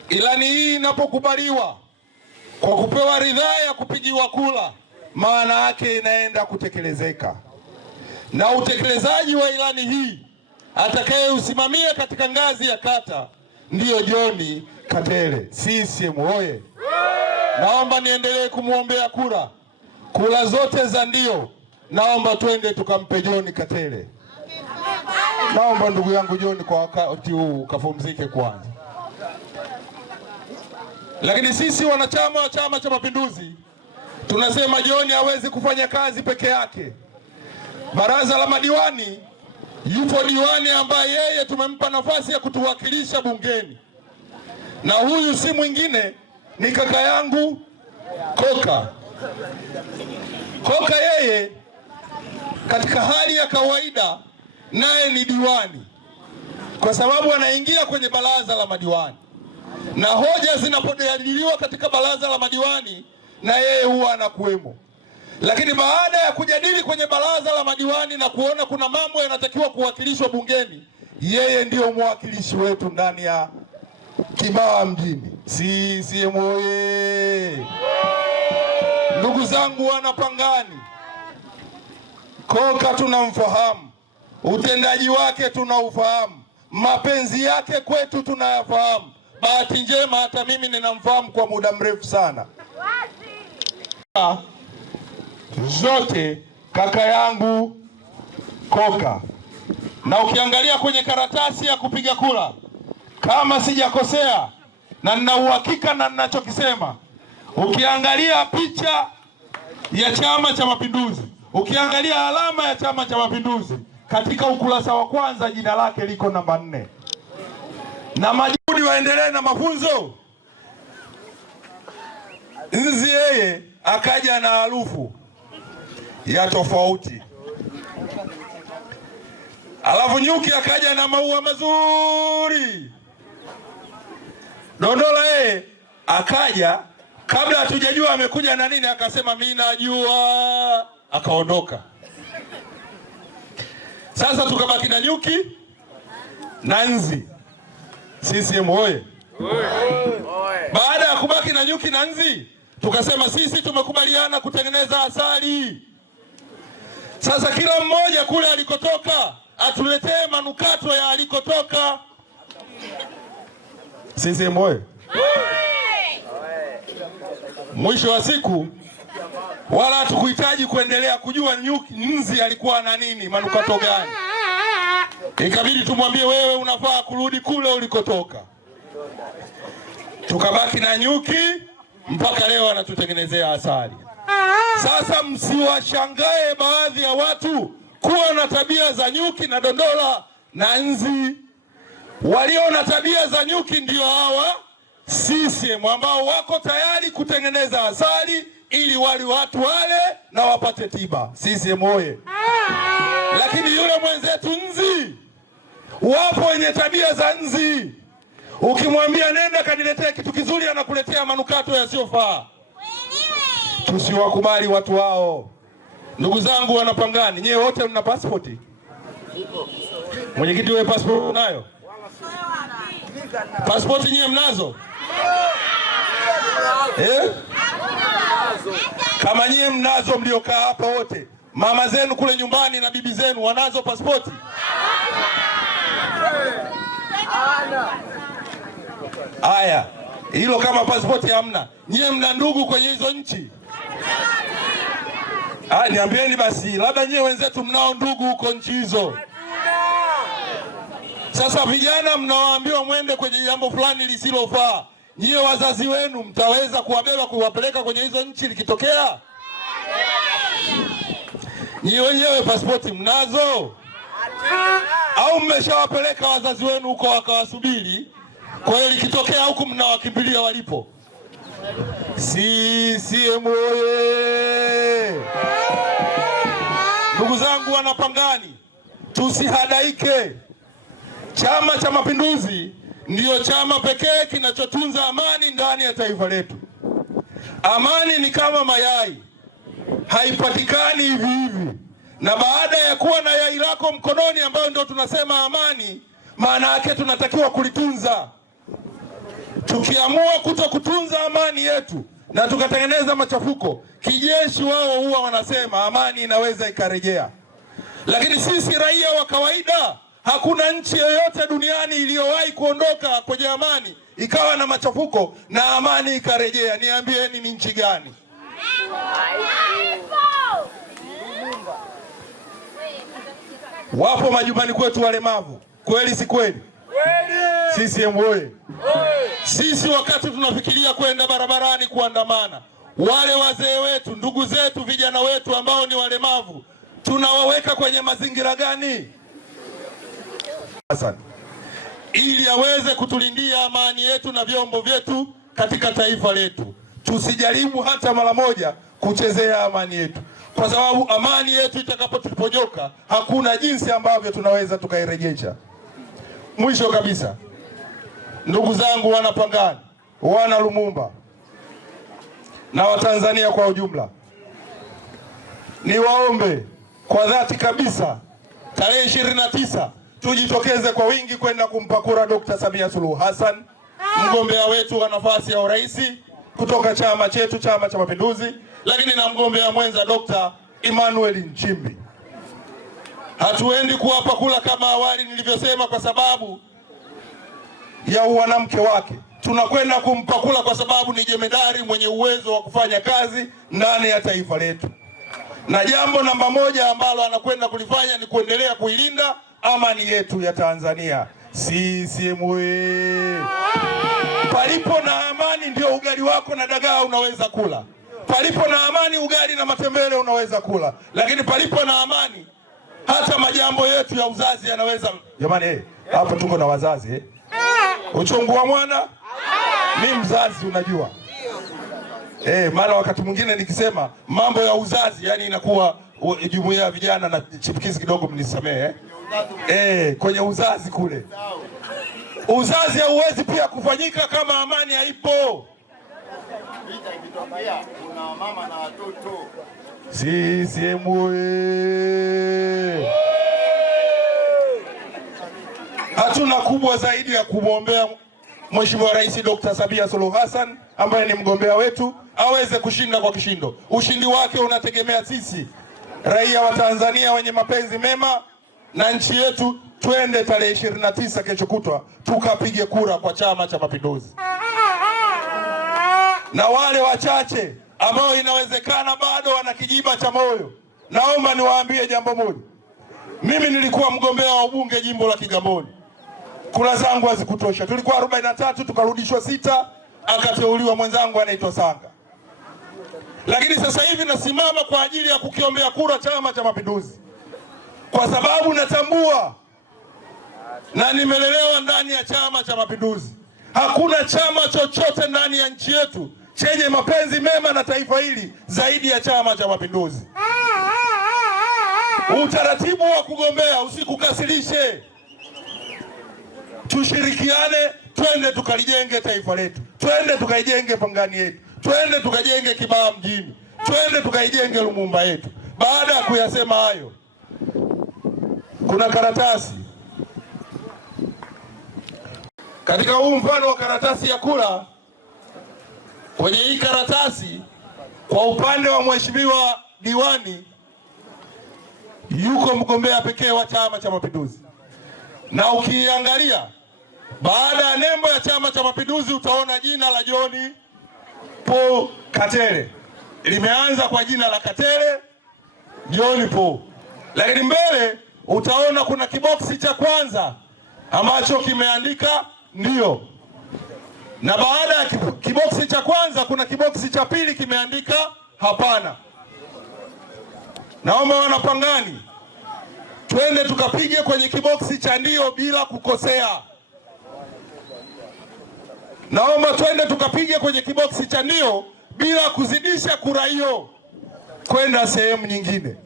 Ilani hii inapokubaliwa kwa kupewa ridhaa ya kupigiwa kura, maana yake inaenda kutekelezeka, na utekelezaji wa ilani hii atakayeusimamia katika ngazi ya kata ndiyo John Katere. CCM oye! Naomba niendelee kumwombea kura zote za ndio. Naomba twende tukampe John Katere. Naomba ndugu yangu John kwa wakati huu kafumzike kwanza. Lakini sisi wanachama wa Chama cha Mapinduzi tunasema John hawezi kufanya kazi peke yake. Baraza la madiwani, yupo diwani ambaye yeye tumempa nafasi ya kutuwakilisha bungeni, na huyu si mwingine ni kaka yangu Koka. Koka yeye katika hali ya kawaida naye ni diwani, kwa sababu anaingia kwenye baraza la madiwani, na hoja zinapojadiliwa katika baraza la madiwani na yeye huwa anakuwemo. Lakini baada ya kujadili kwenye baraza la madiwani na kuona kuna mambo yanatakiwa kuwakilishwa bungeni, yeye ndio mwakilishi wetu ndani ya Kibaha mjini. CCM oye! Ndugu zangu Wanapangani, Koka tunamfahamu, utendaji wake tunaufahamu, mapenzi yake kwetu tunayafahamu. Bahati njema hata mimi ninamfahamu kwa muda mrefu sana. Zote kaka yangu Koka, na ukiangalia kwenye karatasi ya kupiga kura, kama sijakosea na nina uhakika na ninachokisema, ukiangalia picha ya Chama cha Mapinduzi, ukiangalia alama ya Chama cha Mapinduzi, katika ukurasa wa kwanza jina lake liko namba 4. Na majuhudi waendelee na mafunzo. Nzi yeye akaja na harufu ya tofauti, alafu nyuki akaja na maua mazuri. Dondola yeye akaja, kabla hatujajua amekuja na nini, akasema mimi najua, akaondoka. Sasa tukabaki na nyuki na nzi. CCM oye! Baada ya kubaki na nyuki na nzi, tukasema sisi tumekubaliana kutengeneza asali. Sasa kila mmoja kule alikotoka atuletee manukato ya alikotoka. CCM oye! Mwisho wa siku wala hatukuhitaji kuendelea kujua nzi alikuwa na nini, manukato gani. Ikabidi tumwambie wewe unafaa kurudi kule ulikotoka. Tukabaki na nyuki mpaka leo anatutengenezea asali. Sasa msiwashangae baadhi ya watu kuwa na tabia za nyuki na dondola na nzi. Walio na tabia za nyuki ndio hawa CCM ambao wako tayari kutengeneza asali ili watu wale na wapate tiba. CCM oye! Lakini yule mwenzetu nzi, wapo wenye tabia za nzi. Ukimwambia nenda kaniletee kitu kizuri, anakuletea manukato yasiyofaa. Tusiwakubali watu wao. Ndugu zangu Wanapangani, nyewe wote mna pasipoti? Mwenyekiti, wewe pasipoti unayo? Pasipoti nyewe mnazo? Kama nyewe mnazo, mliokaa hapa wote, mama zenu kule nyumbani na bibi zenu wanazo pasipoti? Haya, hilo kama pasipoti hamna, nyewe mna ndugu kwenye hizo nchi? Niambieni basi, labda nyewe wenzetu mnao ndugu huko nchi hizo. Sasa vijana mnawaambiwa mwende kwenye jambo fulani lisilofaa, nyewe wazazi wenu mtaweza kuwabeba kuwapeleka kwenye hizo nchi likitokea? Nyewe wenyewe pasipoti mnazo? Au mmeshawapeleka wazazi wenu huko wakawasubiri, kwa hiyo likitokea huku mnawakimbilia walipo? CCM oye! Ndugu zangu Wanapangani, tusihadaike. Chama cha Mapinduzi ndiyo chama pekee kinachotunza amani ndani ya taifa letu. Amani ni kama mayai, haipatikani hivi hivi, na baada ya kuwa na yai lako mkononi, ambayo ndio tunasema amani, maana yake tunatakiwa kulitunza. Tukiamua kutokutunza amani yetu na tukatengeneza machafuko, kijeshi wao huwa wanasema amani inaweza ikarejea. Lakini sisi raia wa kawaida, hakuna nchi yoyote duniani iliyowahi kuondoka kwenye amani ikawa na machafuko na amani ikarejea. Niambieni ni nchi gani? Wapo majumbani kwetu walemavu, kweli si kweli? CCM oye! Sisi wakati tunafikiria kwenda barabarani kuandamana, wale wazee wetu, ndugu zetu, vijana wetu ambao ni walemavu, tunawaweka kwenye mazingira gani? Asante. Ili aweze kutulindia amani yetu na vyombo vyetu katika taifa letu. Tusijaribu hata mara moja kuchezea amani yetu, kwa sababu amani yetu itakapotuponyoka, hakuna jinsi ambavyo tunaweza tukairejesha. Mwisho kabisa, ndugu zangu wana Pangani, wana Lumumba na Watanzania kwa ujumla, niwaombe kwa dhati kabisa, tarehe 29 tujitokeze kwa wingi kwenda kumpa kura Dr. Samia Suluhu Hassan, mgombea wetu wa nafasi ya urais kutoka chama chetu, Chama cha Mapinduzi, lakini na mgombea mwenza Dr. Emmanuel Nchimbi. Hatuendi kuwapa kula kama awali nilivyosema kwa sababu ya uwanamke wake. Tunakwenda kumpa kula kwa sababu ni jemedari mwenye uwezo wa kufanya kazi ndani ya taifa letu, na jambo namba moja ambalo anakwenda kulifanya ni kuendelea kuilinda amani yetu ya Tanzania. CCM oye! Palipo na amani ndio ugali wako na dagaa unaweza kula. Palipo na amani ugali na matembele unaweza kula. Lakini palipo na amani hata majambo yetu ya uzazi yanaweza. Jamani, hapa tuko na wazazi uchungu wa mwana ni mzazi, unajua. Mara wakati mwingine nikisema mambo ya uzazi, yani inakuwa jumuiya ya vijana na chipukizi kidogo, mnisamehe. Kwenye uzazi kule, uzazi hauwezi pia kufanyika kama amani haipo. Kuna mama na watoto. CCM oye! Hatuna kubwa zaidi ya kumwombea Mheshimiwa Rais Dr. Samia Suluhu Hassan ambaye ni mgombea wetu aweze kushinda kwa kishindo. Ushindi wake unategemea sisi raia wa Tanzania wenye mapenzi mema na nchi yetu. Twende tarehe 29 kesho kutwa tukapige kura kwa Chama cha Mapinduzi. Na wale wachache ambao inawezekana bado wana kijiba cha moyo, naomba niwaambie jambo moja. Mimi nilikuwa mgombea wa ubunge jimbo la Kigamboni. Kura zangu hazikutosha. Tulikuwa 43 tukarudishwa 6, akateuliwa mwenzangu anaitwa Sanga. Lakini sasa hivi nasimama kwa ajili ya kukiombea kura Chama cha Mapinduzi, kwa sababu natambua na nimelelewa ndani ya Chama cha Mapinduzi. Hakuna chama chochote ndani ya nchi yetu chenye mapenzi mema na taifa hili zaidi ya Chama cha Mapinduzi. Utaratibu wa kugombea usikukasirishe. Tushirikiane, twende tukalijenge taifa letu, twende tukaijenge Pangani yetu, twende tukajenge Kibaha mjini, twende tukaijenge Lumumba yetu. Baada ya kuyasema hayo, kuna karatasi katika huu mfano wa karatasi ya kura. Kwenye hii karatasi, kwa upande wa mheshimiwa diwani, yuko mgombea pekee wa Chama cha Mapinduzi, na ukiangalia baada ya nembo ya Chama cha Mapinduzi utaona jina la John Paul Katere limeanza kwa jina la Katere John Paul, lakini mbele utaona kuna kiboksi cha kwanza ambacho kimeandika ndio, na baada ya kiboksi cha kwanza kuna kiboksi cha pili kimeandika hapana. Naomba wana Pangani, twende tukapige kwenye kiboksi cha ndio bila kukosea. Naomba twende tukapige kwenye kiboksi cha ndio bila kuzidisha kura hiyo kwenda sehemu nyingine.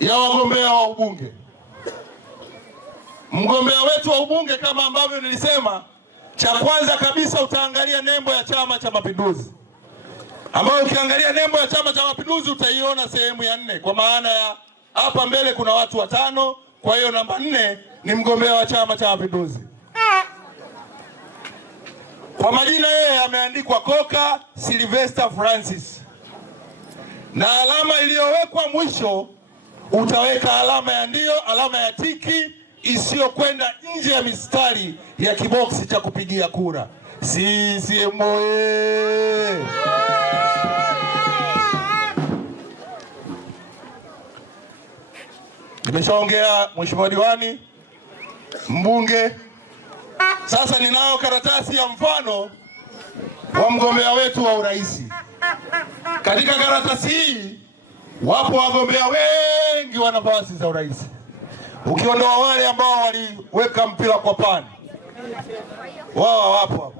ya wagombea wa ubunge. Mgombea wetu wa ubunge kama ambavyo nilisema, cha kwanza kabisa utaangalia nembo ya Chama cha Mapinduzi, ambayo ukiangalia nembo ya Chama cha Mapinduzi utaiona sehemu ya 4, kwa maana ya hapa mbele kuna watu 5, kwa hiyo namba 4 ni mgombea wa Chama cha Mapinduzi. Kwa majina yeye ameandikwa Koka Sylvester Francis, na alama iliyowekwa mwisho utaweka alama ya ndio, alama ya tiki isiyokwenda nje ya mistari ya kiboksi cha kupigia kura. CCM oye! Nimeshaongea Mheshimiwa Diwani, mbunge. Sasa ninayo karatasi ya mfano wa mgombea wetu wa urais. Katika karatasi hii wapo wagombea wengi wa nafasi za urais, ukiondoa wale ambao waliweka mpira kwa pani, wao wapo hapa.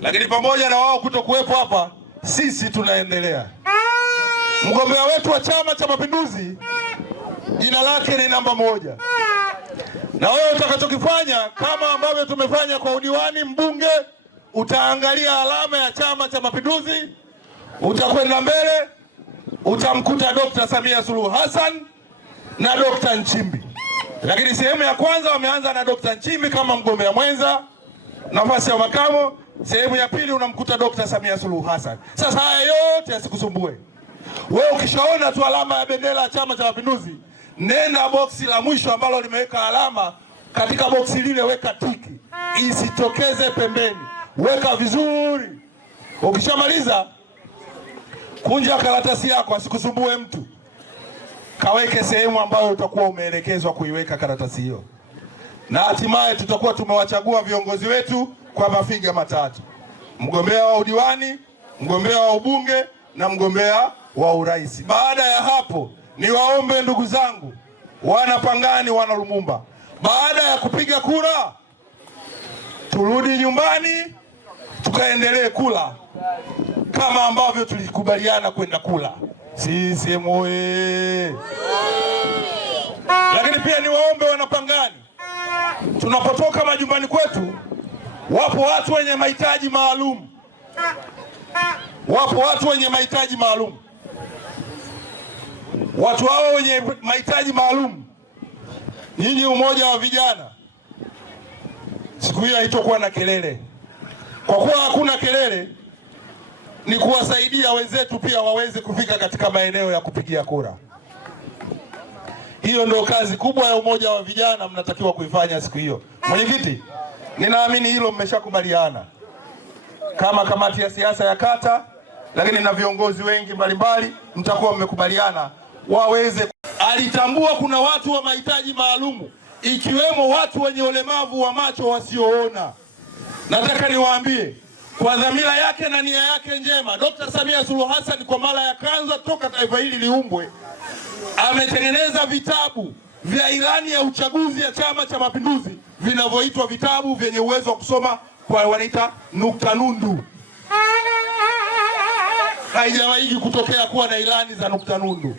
Lakini pamoja na wao kutokuwepo hapa, sisi tunaendelea. Mgombea wetu wa Chama cha Mapinduzi jina lake ni namba 1. Na wewe utakachokifanya kama ambavyo tumefanya kwa udiwani, mbunge, utaangalia alama ya Chama cha Mapinduzi, utakwenda mbele, utamkuta Dr. Samia Suluhu Hassan na Dr. Nchimbi. Lakini sehemu ya kwanza wameanza na Dr. Nchimbi kama mgombea mwenza nafasi ya makamo, sehemu ya pili unamkuta Dr. Samia Suluhu Hassan. Sasa haya yote yasikusumbue. Wewe ukishaona tu alama ya bendera ya Chama cha Mapinduzi, nenda boksi la mwisho ambalo limeweka alama. Katika boksi lile weka tiki, isitokeze pembeni, weka vizuri. Ukishamaliza kunja karatasi yako, asikusumbue mtu, kaweke sehemu ambayo utakuwa umeelekezwa kuiweka karatasi hiyo. Na hatimaye tutakuwa tumewachagua viongozi wetu kwa mafiga matatu: mgombea wa udiwani, mgombea wa ubunge na mgombea wa urais. Baada ya hapo, niwaombe ndugu zangu wana Pangani, wana Lumumba, baada ya kupiga kura turudi nyumbani tukaendelee kula kama ambavyo tulikubaliana kwenda kula. CCM oye! Lakini pia niwaombe wana Pangani, tunapotoka majumbani kwetu, wapo watu wenye mahitaji maalum. Wapo watu wenye mahitaji maalum. Watu hao wenye mahitaji maalum, nyinyi umoja wa vijana, siku hii haitokuwa na kelele. Kwa kuwa hakuna kelele, ni kuwasaidia wenzetu pia waweze kufika katika maeneo ya kupigia kura. Hiyo ndio kazi kubwa ya umoja wa vijana mnatakiwa kuifanya siku hiyo. Mwenyekiti, ninaamini hilo mmeshakubaliana kama kamati ya siasa ya kata, lakini na viongozi wengi mbalimbali mtakuwa mmekubaliana waweze. Alitambua kuna watu wa mahitaji maalumu, ikiwemo watu wenye ulemavu wa macho wasioona. Nataka niwaambie kwa dhamira yake na nia yake njema, Dr. Samia Suluhu Hassan kwa mara ya kwanza toka taifa hili liumbwe ametengeneza vitabu vya ilani ya uchaguzi ya Chama cha Mapinduzi vinavyoitwa vitabu vyenye uwezo wa kusoma kwa wanaita nukta nundu. Haijawahi kutokea kuwa na ilani za nukta nundu.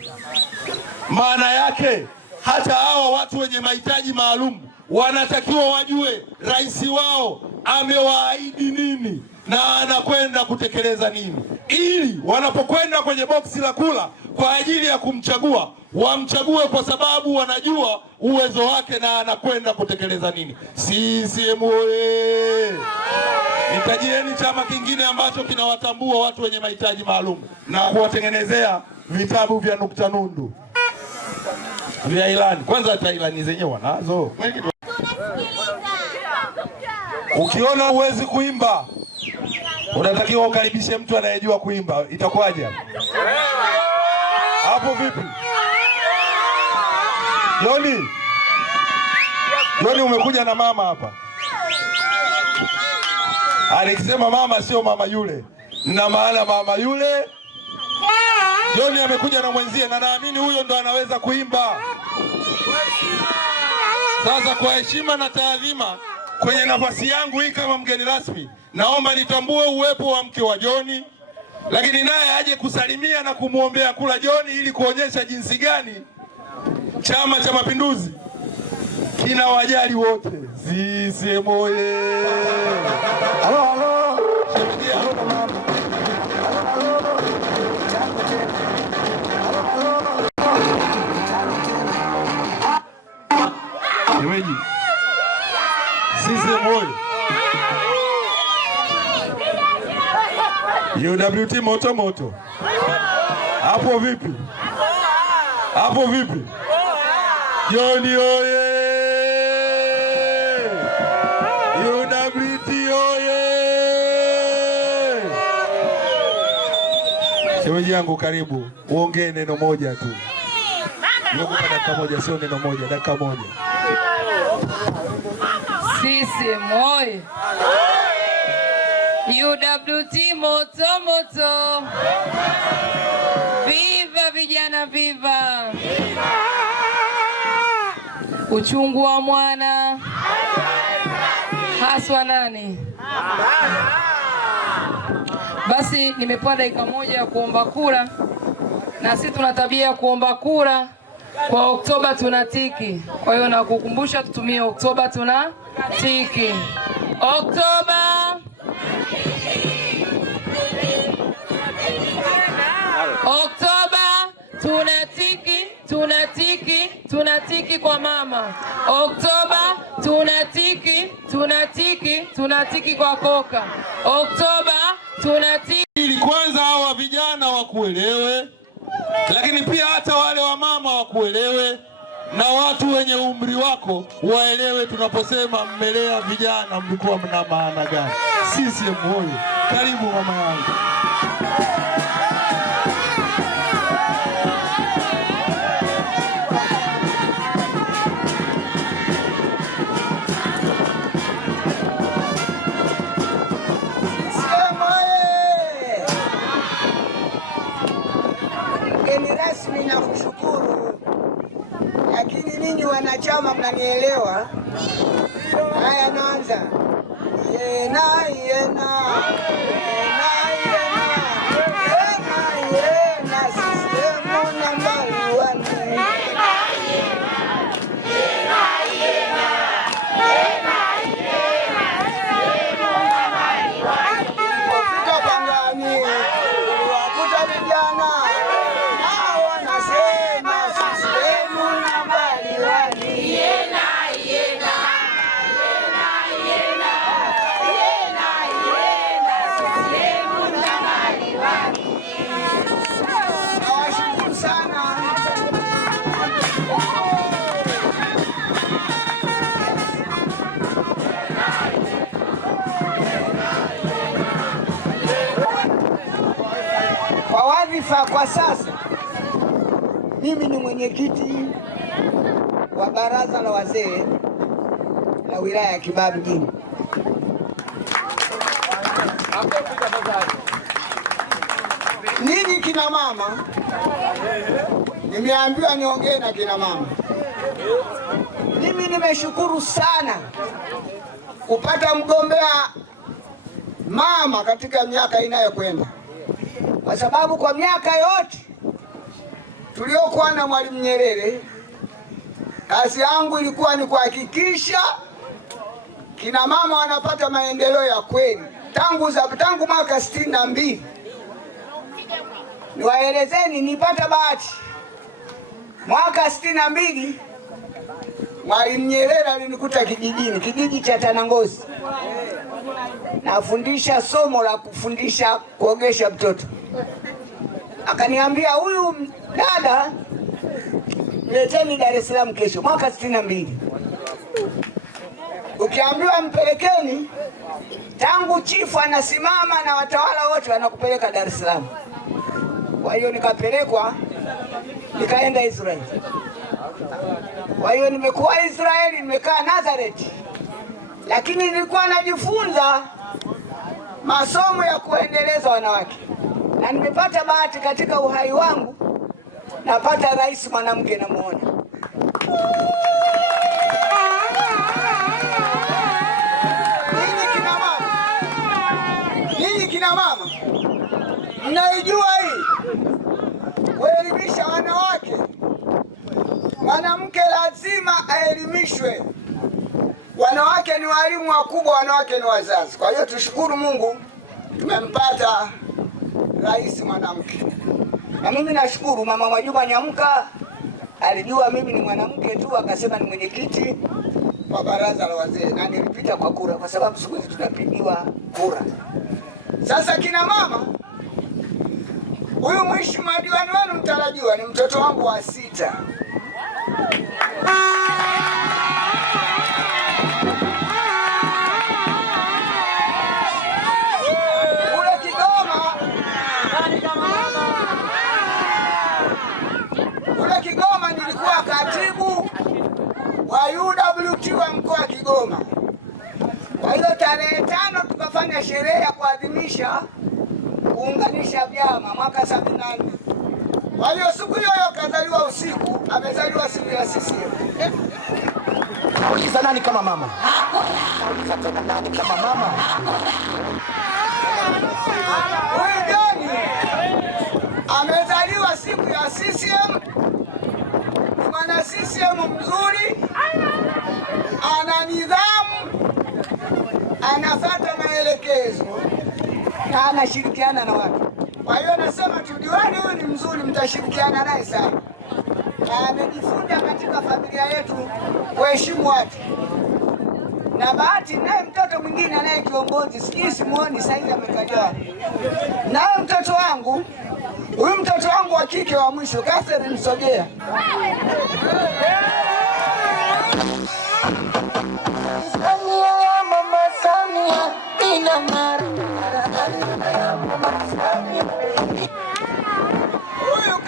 Maana yake hata hawa watu wenye mahitaji maalum wanatakiwa wajue rais wao amewaahidi nini na anakwenda kutekeleza nini, ili wanapokwenda kwenye boksi la kula kwa ajili ya kumchagua, wamchague kwa sababu wanajua uwezo wake na anakwenda kutekeleza nini. CCM oye! Nitajieni chama kingine ambacho kinawatambua watu wenye mahitaji maalum na kuwatengenezea vitabu vya nukta nundu vya ilani. Kwanza hata ilani zenyewe wanazo. Ukiona huwezi kuimba, unatakiwa ukaribishe mtu anayejua kuimba. Itakuwaje hapo? Vipi Joni, umekuja na mama hapa. Alikisema mama sio mama yule, na maana mama yule. Joni amekuja na mwenzie, na naamini huyo ndo anaweza kuimba. Sasa kwa heshima na taadhima, kwenye nafasi yangu hii kama mgeni rasmi, naomba nitambue uwepo wa mke wa Joni, lakini naye aje kusalimia na kumwombea kula John ili kuonyesha jinsi gani Chama cha Mapinduzi kina wajali wote. CCM oye! Shemeji, CCM oye! UWT moto moto. Hapo vipi? Hapo vipi? John oye! UWT oye! Shemeji yangu karibu, uongee neno moja tu. Nikupa dakika moja, sio neno moja, dakika moja. CCM oye! UWT moto moto. Viva vijana, viva! Uchungu wa mwana haswa nani? Basi nimepewa dakika moja ya kuomba kura, na sisi tuna tabia ya kuomba kura kwa Oktoba tunatiki. Kwa hiyo nakukumbusha tutumie Oktoba tunatiki. Oktoba. Oktoba tunatiki, tunatiki, tunatiki kwa mama. Oktoba tunatiki, tunatiki, tunatiki kwa koka. Oktoba tunatiki. Ili kwanza hawa vijana wakuelewe, lakini pia hata wale wa mama wakuelewe, na watu wenye umri wako waelewe tunaposema mmelea vijana mlikuwa mna maana gani. CCM oye! Karibu mama yangu. Mgeni rasmi na kushukuru, lakini ninyi wanachama mnanielewa. Haya, naanza. Yena yena yena yena yena yena CCM nambari 1. Kufika Pangani wakuta vijana wanasema CCM nambari 1. Yena yena nawashukuru sana. Kwa wadhifa kwa sasa, mimi ni mwenyekiti wa baraza la wazee la wilaya ya Kibaha mjini. Ninyi kina mama, nimeambiwa niongee na kina mama. Mimi nimeshukuru sana kupata mgombea mama katika miaka inayokwenda, kwa sababu kwa miaka yote tuliokuwa na Mwalimu Nyerere, kazi yangu ilikuwa ni kuhakikisha kina mama wanapata maendeleo ya kweli tangu mwaka 62. Niwaelezeni, nipata bahati mwaka 62, Mwalimu Nyerere alinikuta kijijini, kijiji cha Tanangozi, nafundisha somo la kufundisha kuogesha mtoto. Akaniambia, huyu dada mleteni Dar es Salaam kesho, mwaka 62. Ukiambiwa mpelekeni, tangu chifu anasimama na watawala wote wanakupeleka Dar es Salaam. Kwa hiyo nikapelekwa, nikaenda Israeli. Kwa hiyo nimekuwa Israeli, nimekaa Nazareth, lakini nilikuwa najifunza masomo ya kuendeleza wanawake, na nimepata bahati katika uhai wangu, napata rais mwanamke namuona. Ninyi kina mama, waelimishwe. Wanawake ni walimu wakubwa, wanawake ni wazazi. Kwa hiyo tushukuru Mungu tumempata rais mwanamke. Na mimi nashukuru Mama Mwajuma Nyamka, alijua mimi ni mwanamke tu, akasema ni mwenyekiti wa baraza la wazee, na nilipita kwa kura, kwa sababu siku hizi tunapigiwa kura. Sasa kina mama, huyu mheshimiwa diwani wenu mtarajiwa ni mtoto wangu wa 6. Kule Kigoma nilikuwa katibu wa UWT wa mkoa wa Kigoma. Kwa hiyo tarehe 5 tukafanya sherehe ya kuadhimisha kuunganisha vyama mwaka 74. Kwa hiyo siku hiyo kazaliwa usiku, amezaliwa siku ya CCM. Uliza nani kama mama? Uliza tena nani kama mama? Huyu John amezaliwa siku ya CCM. Ni mwana CCM mzuri, ana nidhamu, anafuata maelekezo na anashirikiana na watu. Kwa hiyo nasema tu diwani huyu ni mzuri, mtashirikiana naye sana. Na amejifunza katika familia yetu kuheshimu watu. Na bahati naye mtoto mwingine anaye kiongozi, sikii simuoni saizi amekaja. Naye mtoto wangu, huyu mtoto wangu wa kike wa mwisho, Catherine Msogea. Mama Samia ina mara. Huyu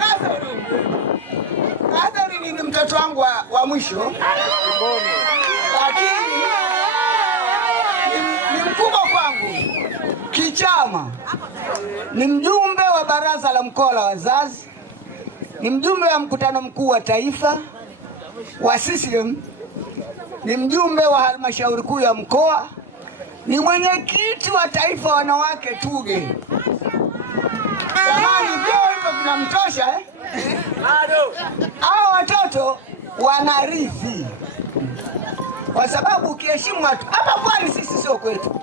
Catherine ni mtoto wangu wa mwisho. Lakini ni mkubwa kwangu kichama. Ni mjumbe wa baraza la mkoa la wazazi. Ni mjumbe wa mkutano mkuu wa taifa wa CCM. Ni mjumbe wa halmashauri kuu ya mkoa. Ni mwenyekiti wa taifa wanawake TUGHE. Jamani, vyeo hivyo vinamtosha hao watoto wanarithi. Kwa sababu ukiheshimu watu, hapa Pwani sisi sio kwetu,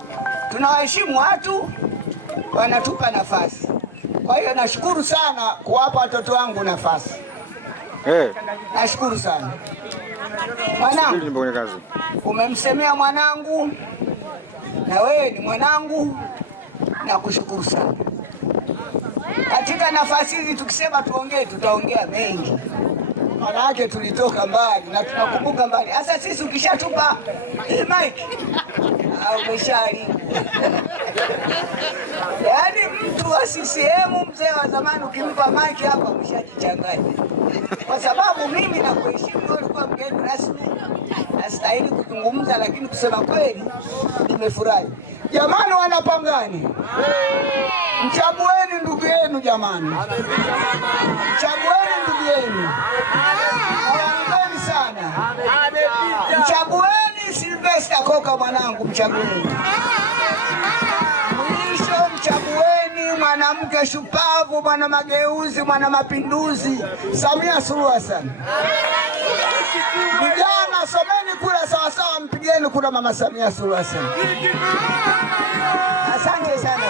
tunawaheshimu watu, wanatupa nafasi. Kwa hiyo nashukuru sana kuwapa watoto wangu nafasi. Nashukuru sana. Mwanangu, umemsemea mwanangu, na wewe ni mwanangu, na kushukuru sana. Katika nafasi hizi tukisema tuongee, tutaongea mengi. Manake tulitoka mbali na tunakumbuka mbali. Sasa sisi ukishatupa hii mic, umeshaharibu. Yaani mtu wa CCM mzee wa zamani ukimpa mic hapa umeshajichanganya. Kwa sababu mimi na kuheshimu wewe ulikuwa mgeni rasmi, nastahili kuzungumza, lakini kusema kweli nimefurahi. Jamani Wanapangani, mchagueni ndugu yenu jamani. Mchagueni ndugu yenu. Asanteni sana. Mchagueni Sylvester Koka mwanangu, mchagueni. Mwisho mchagueni mwanamke shupavu, mwana mageuzi, mwana mapinduzi, Samia Suluhu Hassan. Vijana someni kura sawa sawa, mpigeni kura Mama Samia Suluhu Hassan. Asante sana.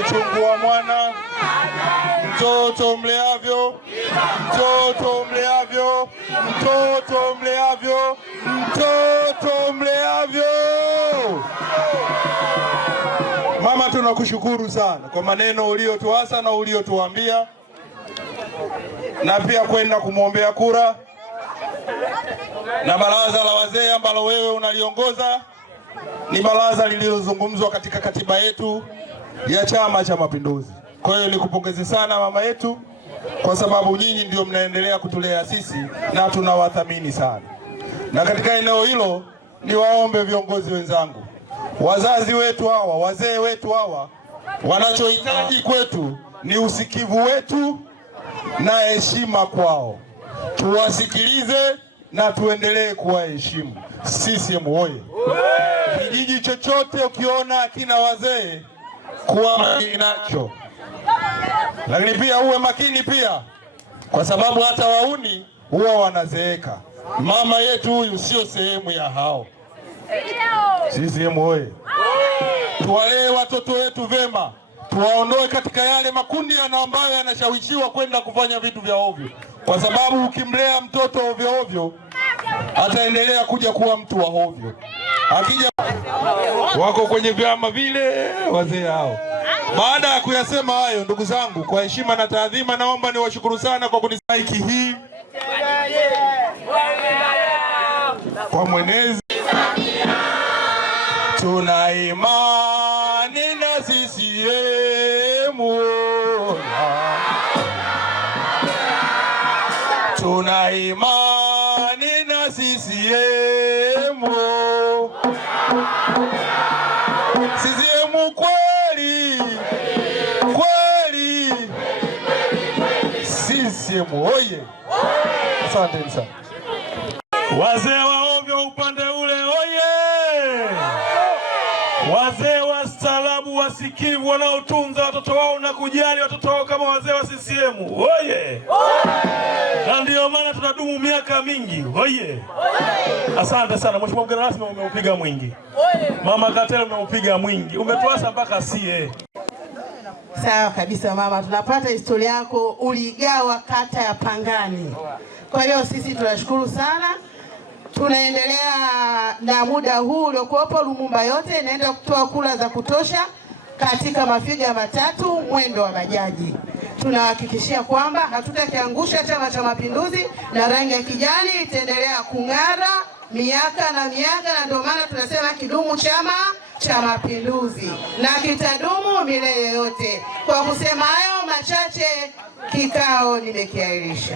Uchungu wa mwana mtoto mleavyo, mtoto mleavyo, mtoto mleavyo, mtoto mleavyo. Mama, tunakushukuru sana kwa maneno uliotuasa na uliotuambia, na pia kwenda kumwombea kura na baraza la wazee ambalo wewe unaliongoza. Ni baraza lililozungumzwa katika katiba yetu ya Chama cha Mapinduzi. Kwa hiyo nikupongeze sana mama yetu, kwa sababu nyinyi ndio mnaendelea kutulea sisi na tunawathamini sana. Na katika eneo hilo niwaombe viongozi wenzangu, wazazi wetu hawa, wazee wetu hawa, wanachohitaji kwetu ni usikivu wetu na heshima kwao. Tuwasikilize na tuendelee kuwaheshimu. CCM oye! Kijiji chochote ukiona akina wazee, kuwa makini nacho. Lakini pia uwe makini pia, kwa sababu hata wauni huwa wanazeeka. Mama yetu huyu sio sehemu ya hao. CCM oye! Tuwalee watoto wetu vema, tuwaondoe katika yale makundi ambayo yanashawishiwa kwenda kufanya vitu vya ovyo, kwa sababu ukimlea mtoto ovyo ovyo ataendelea kuja kuwa mtu wa ovyo. Akija wako kwenye vyama vile wazee hao. Baada ya kuyasema hayo, ndugu zangu, kwa heshima na taadhima, naomba niwashukuru sana kwa kunisaiki hii kwa mwenezi. Tuna imani na CCM, tuna imani na CCM. CCM kweli kweli, CCM oye! Asante sana. Wazee wa ovyo upande ule oye! Wazee wastaarabu wasikivu wanaotunza watoto wao na kujali watoto wao kama wazee wa CCM oye! Na ndio maana tunadumu miaka mingi oye! Asante sana Mheshimiwa mgeni rasmi, umeupiga mwingi. Mama Katele umeupiga mwingi, umetuasa mpaka sie. Sawa kabisa mama, tunapata historia yako, uligawa kata ya Pangani. Kwa hiyo sisi tunashukuru sana. Tunaendelea na muda huu uliokuwepo, Lumumba yote inaenda kutoa kura za kutosha katika mafiga matatu mwendo wa bajaji. Tunahakikishia kwamba hatutakiangusha Chama cha Mapinduzi na rangi ya kijani itaendelea kung'ara miaka na miaka, na ndio maana tunasema kidumu Chama cha Mapinduzi na kitadumu milele yote. Kwa kusema hayo machache, kikao nimekiahirisha.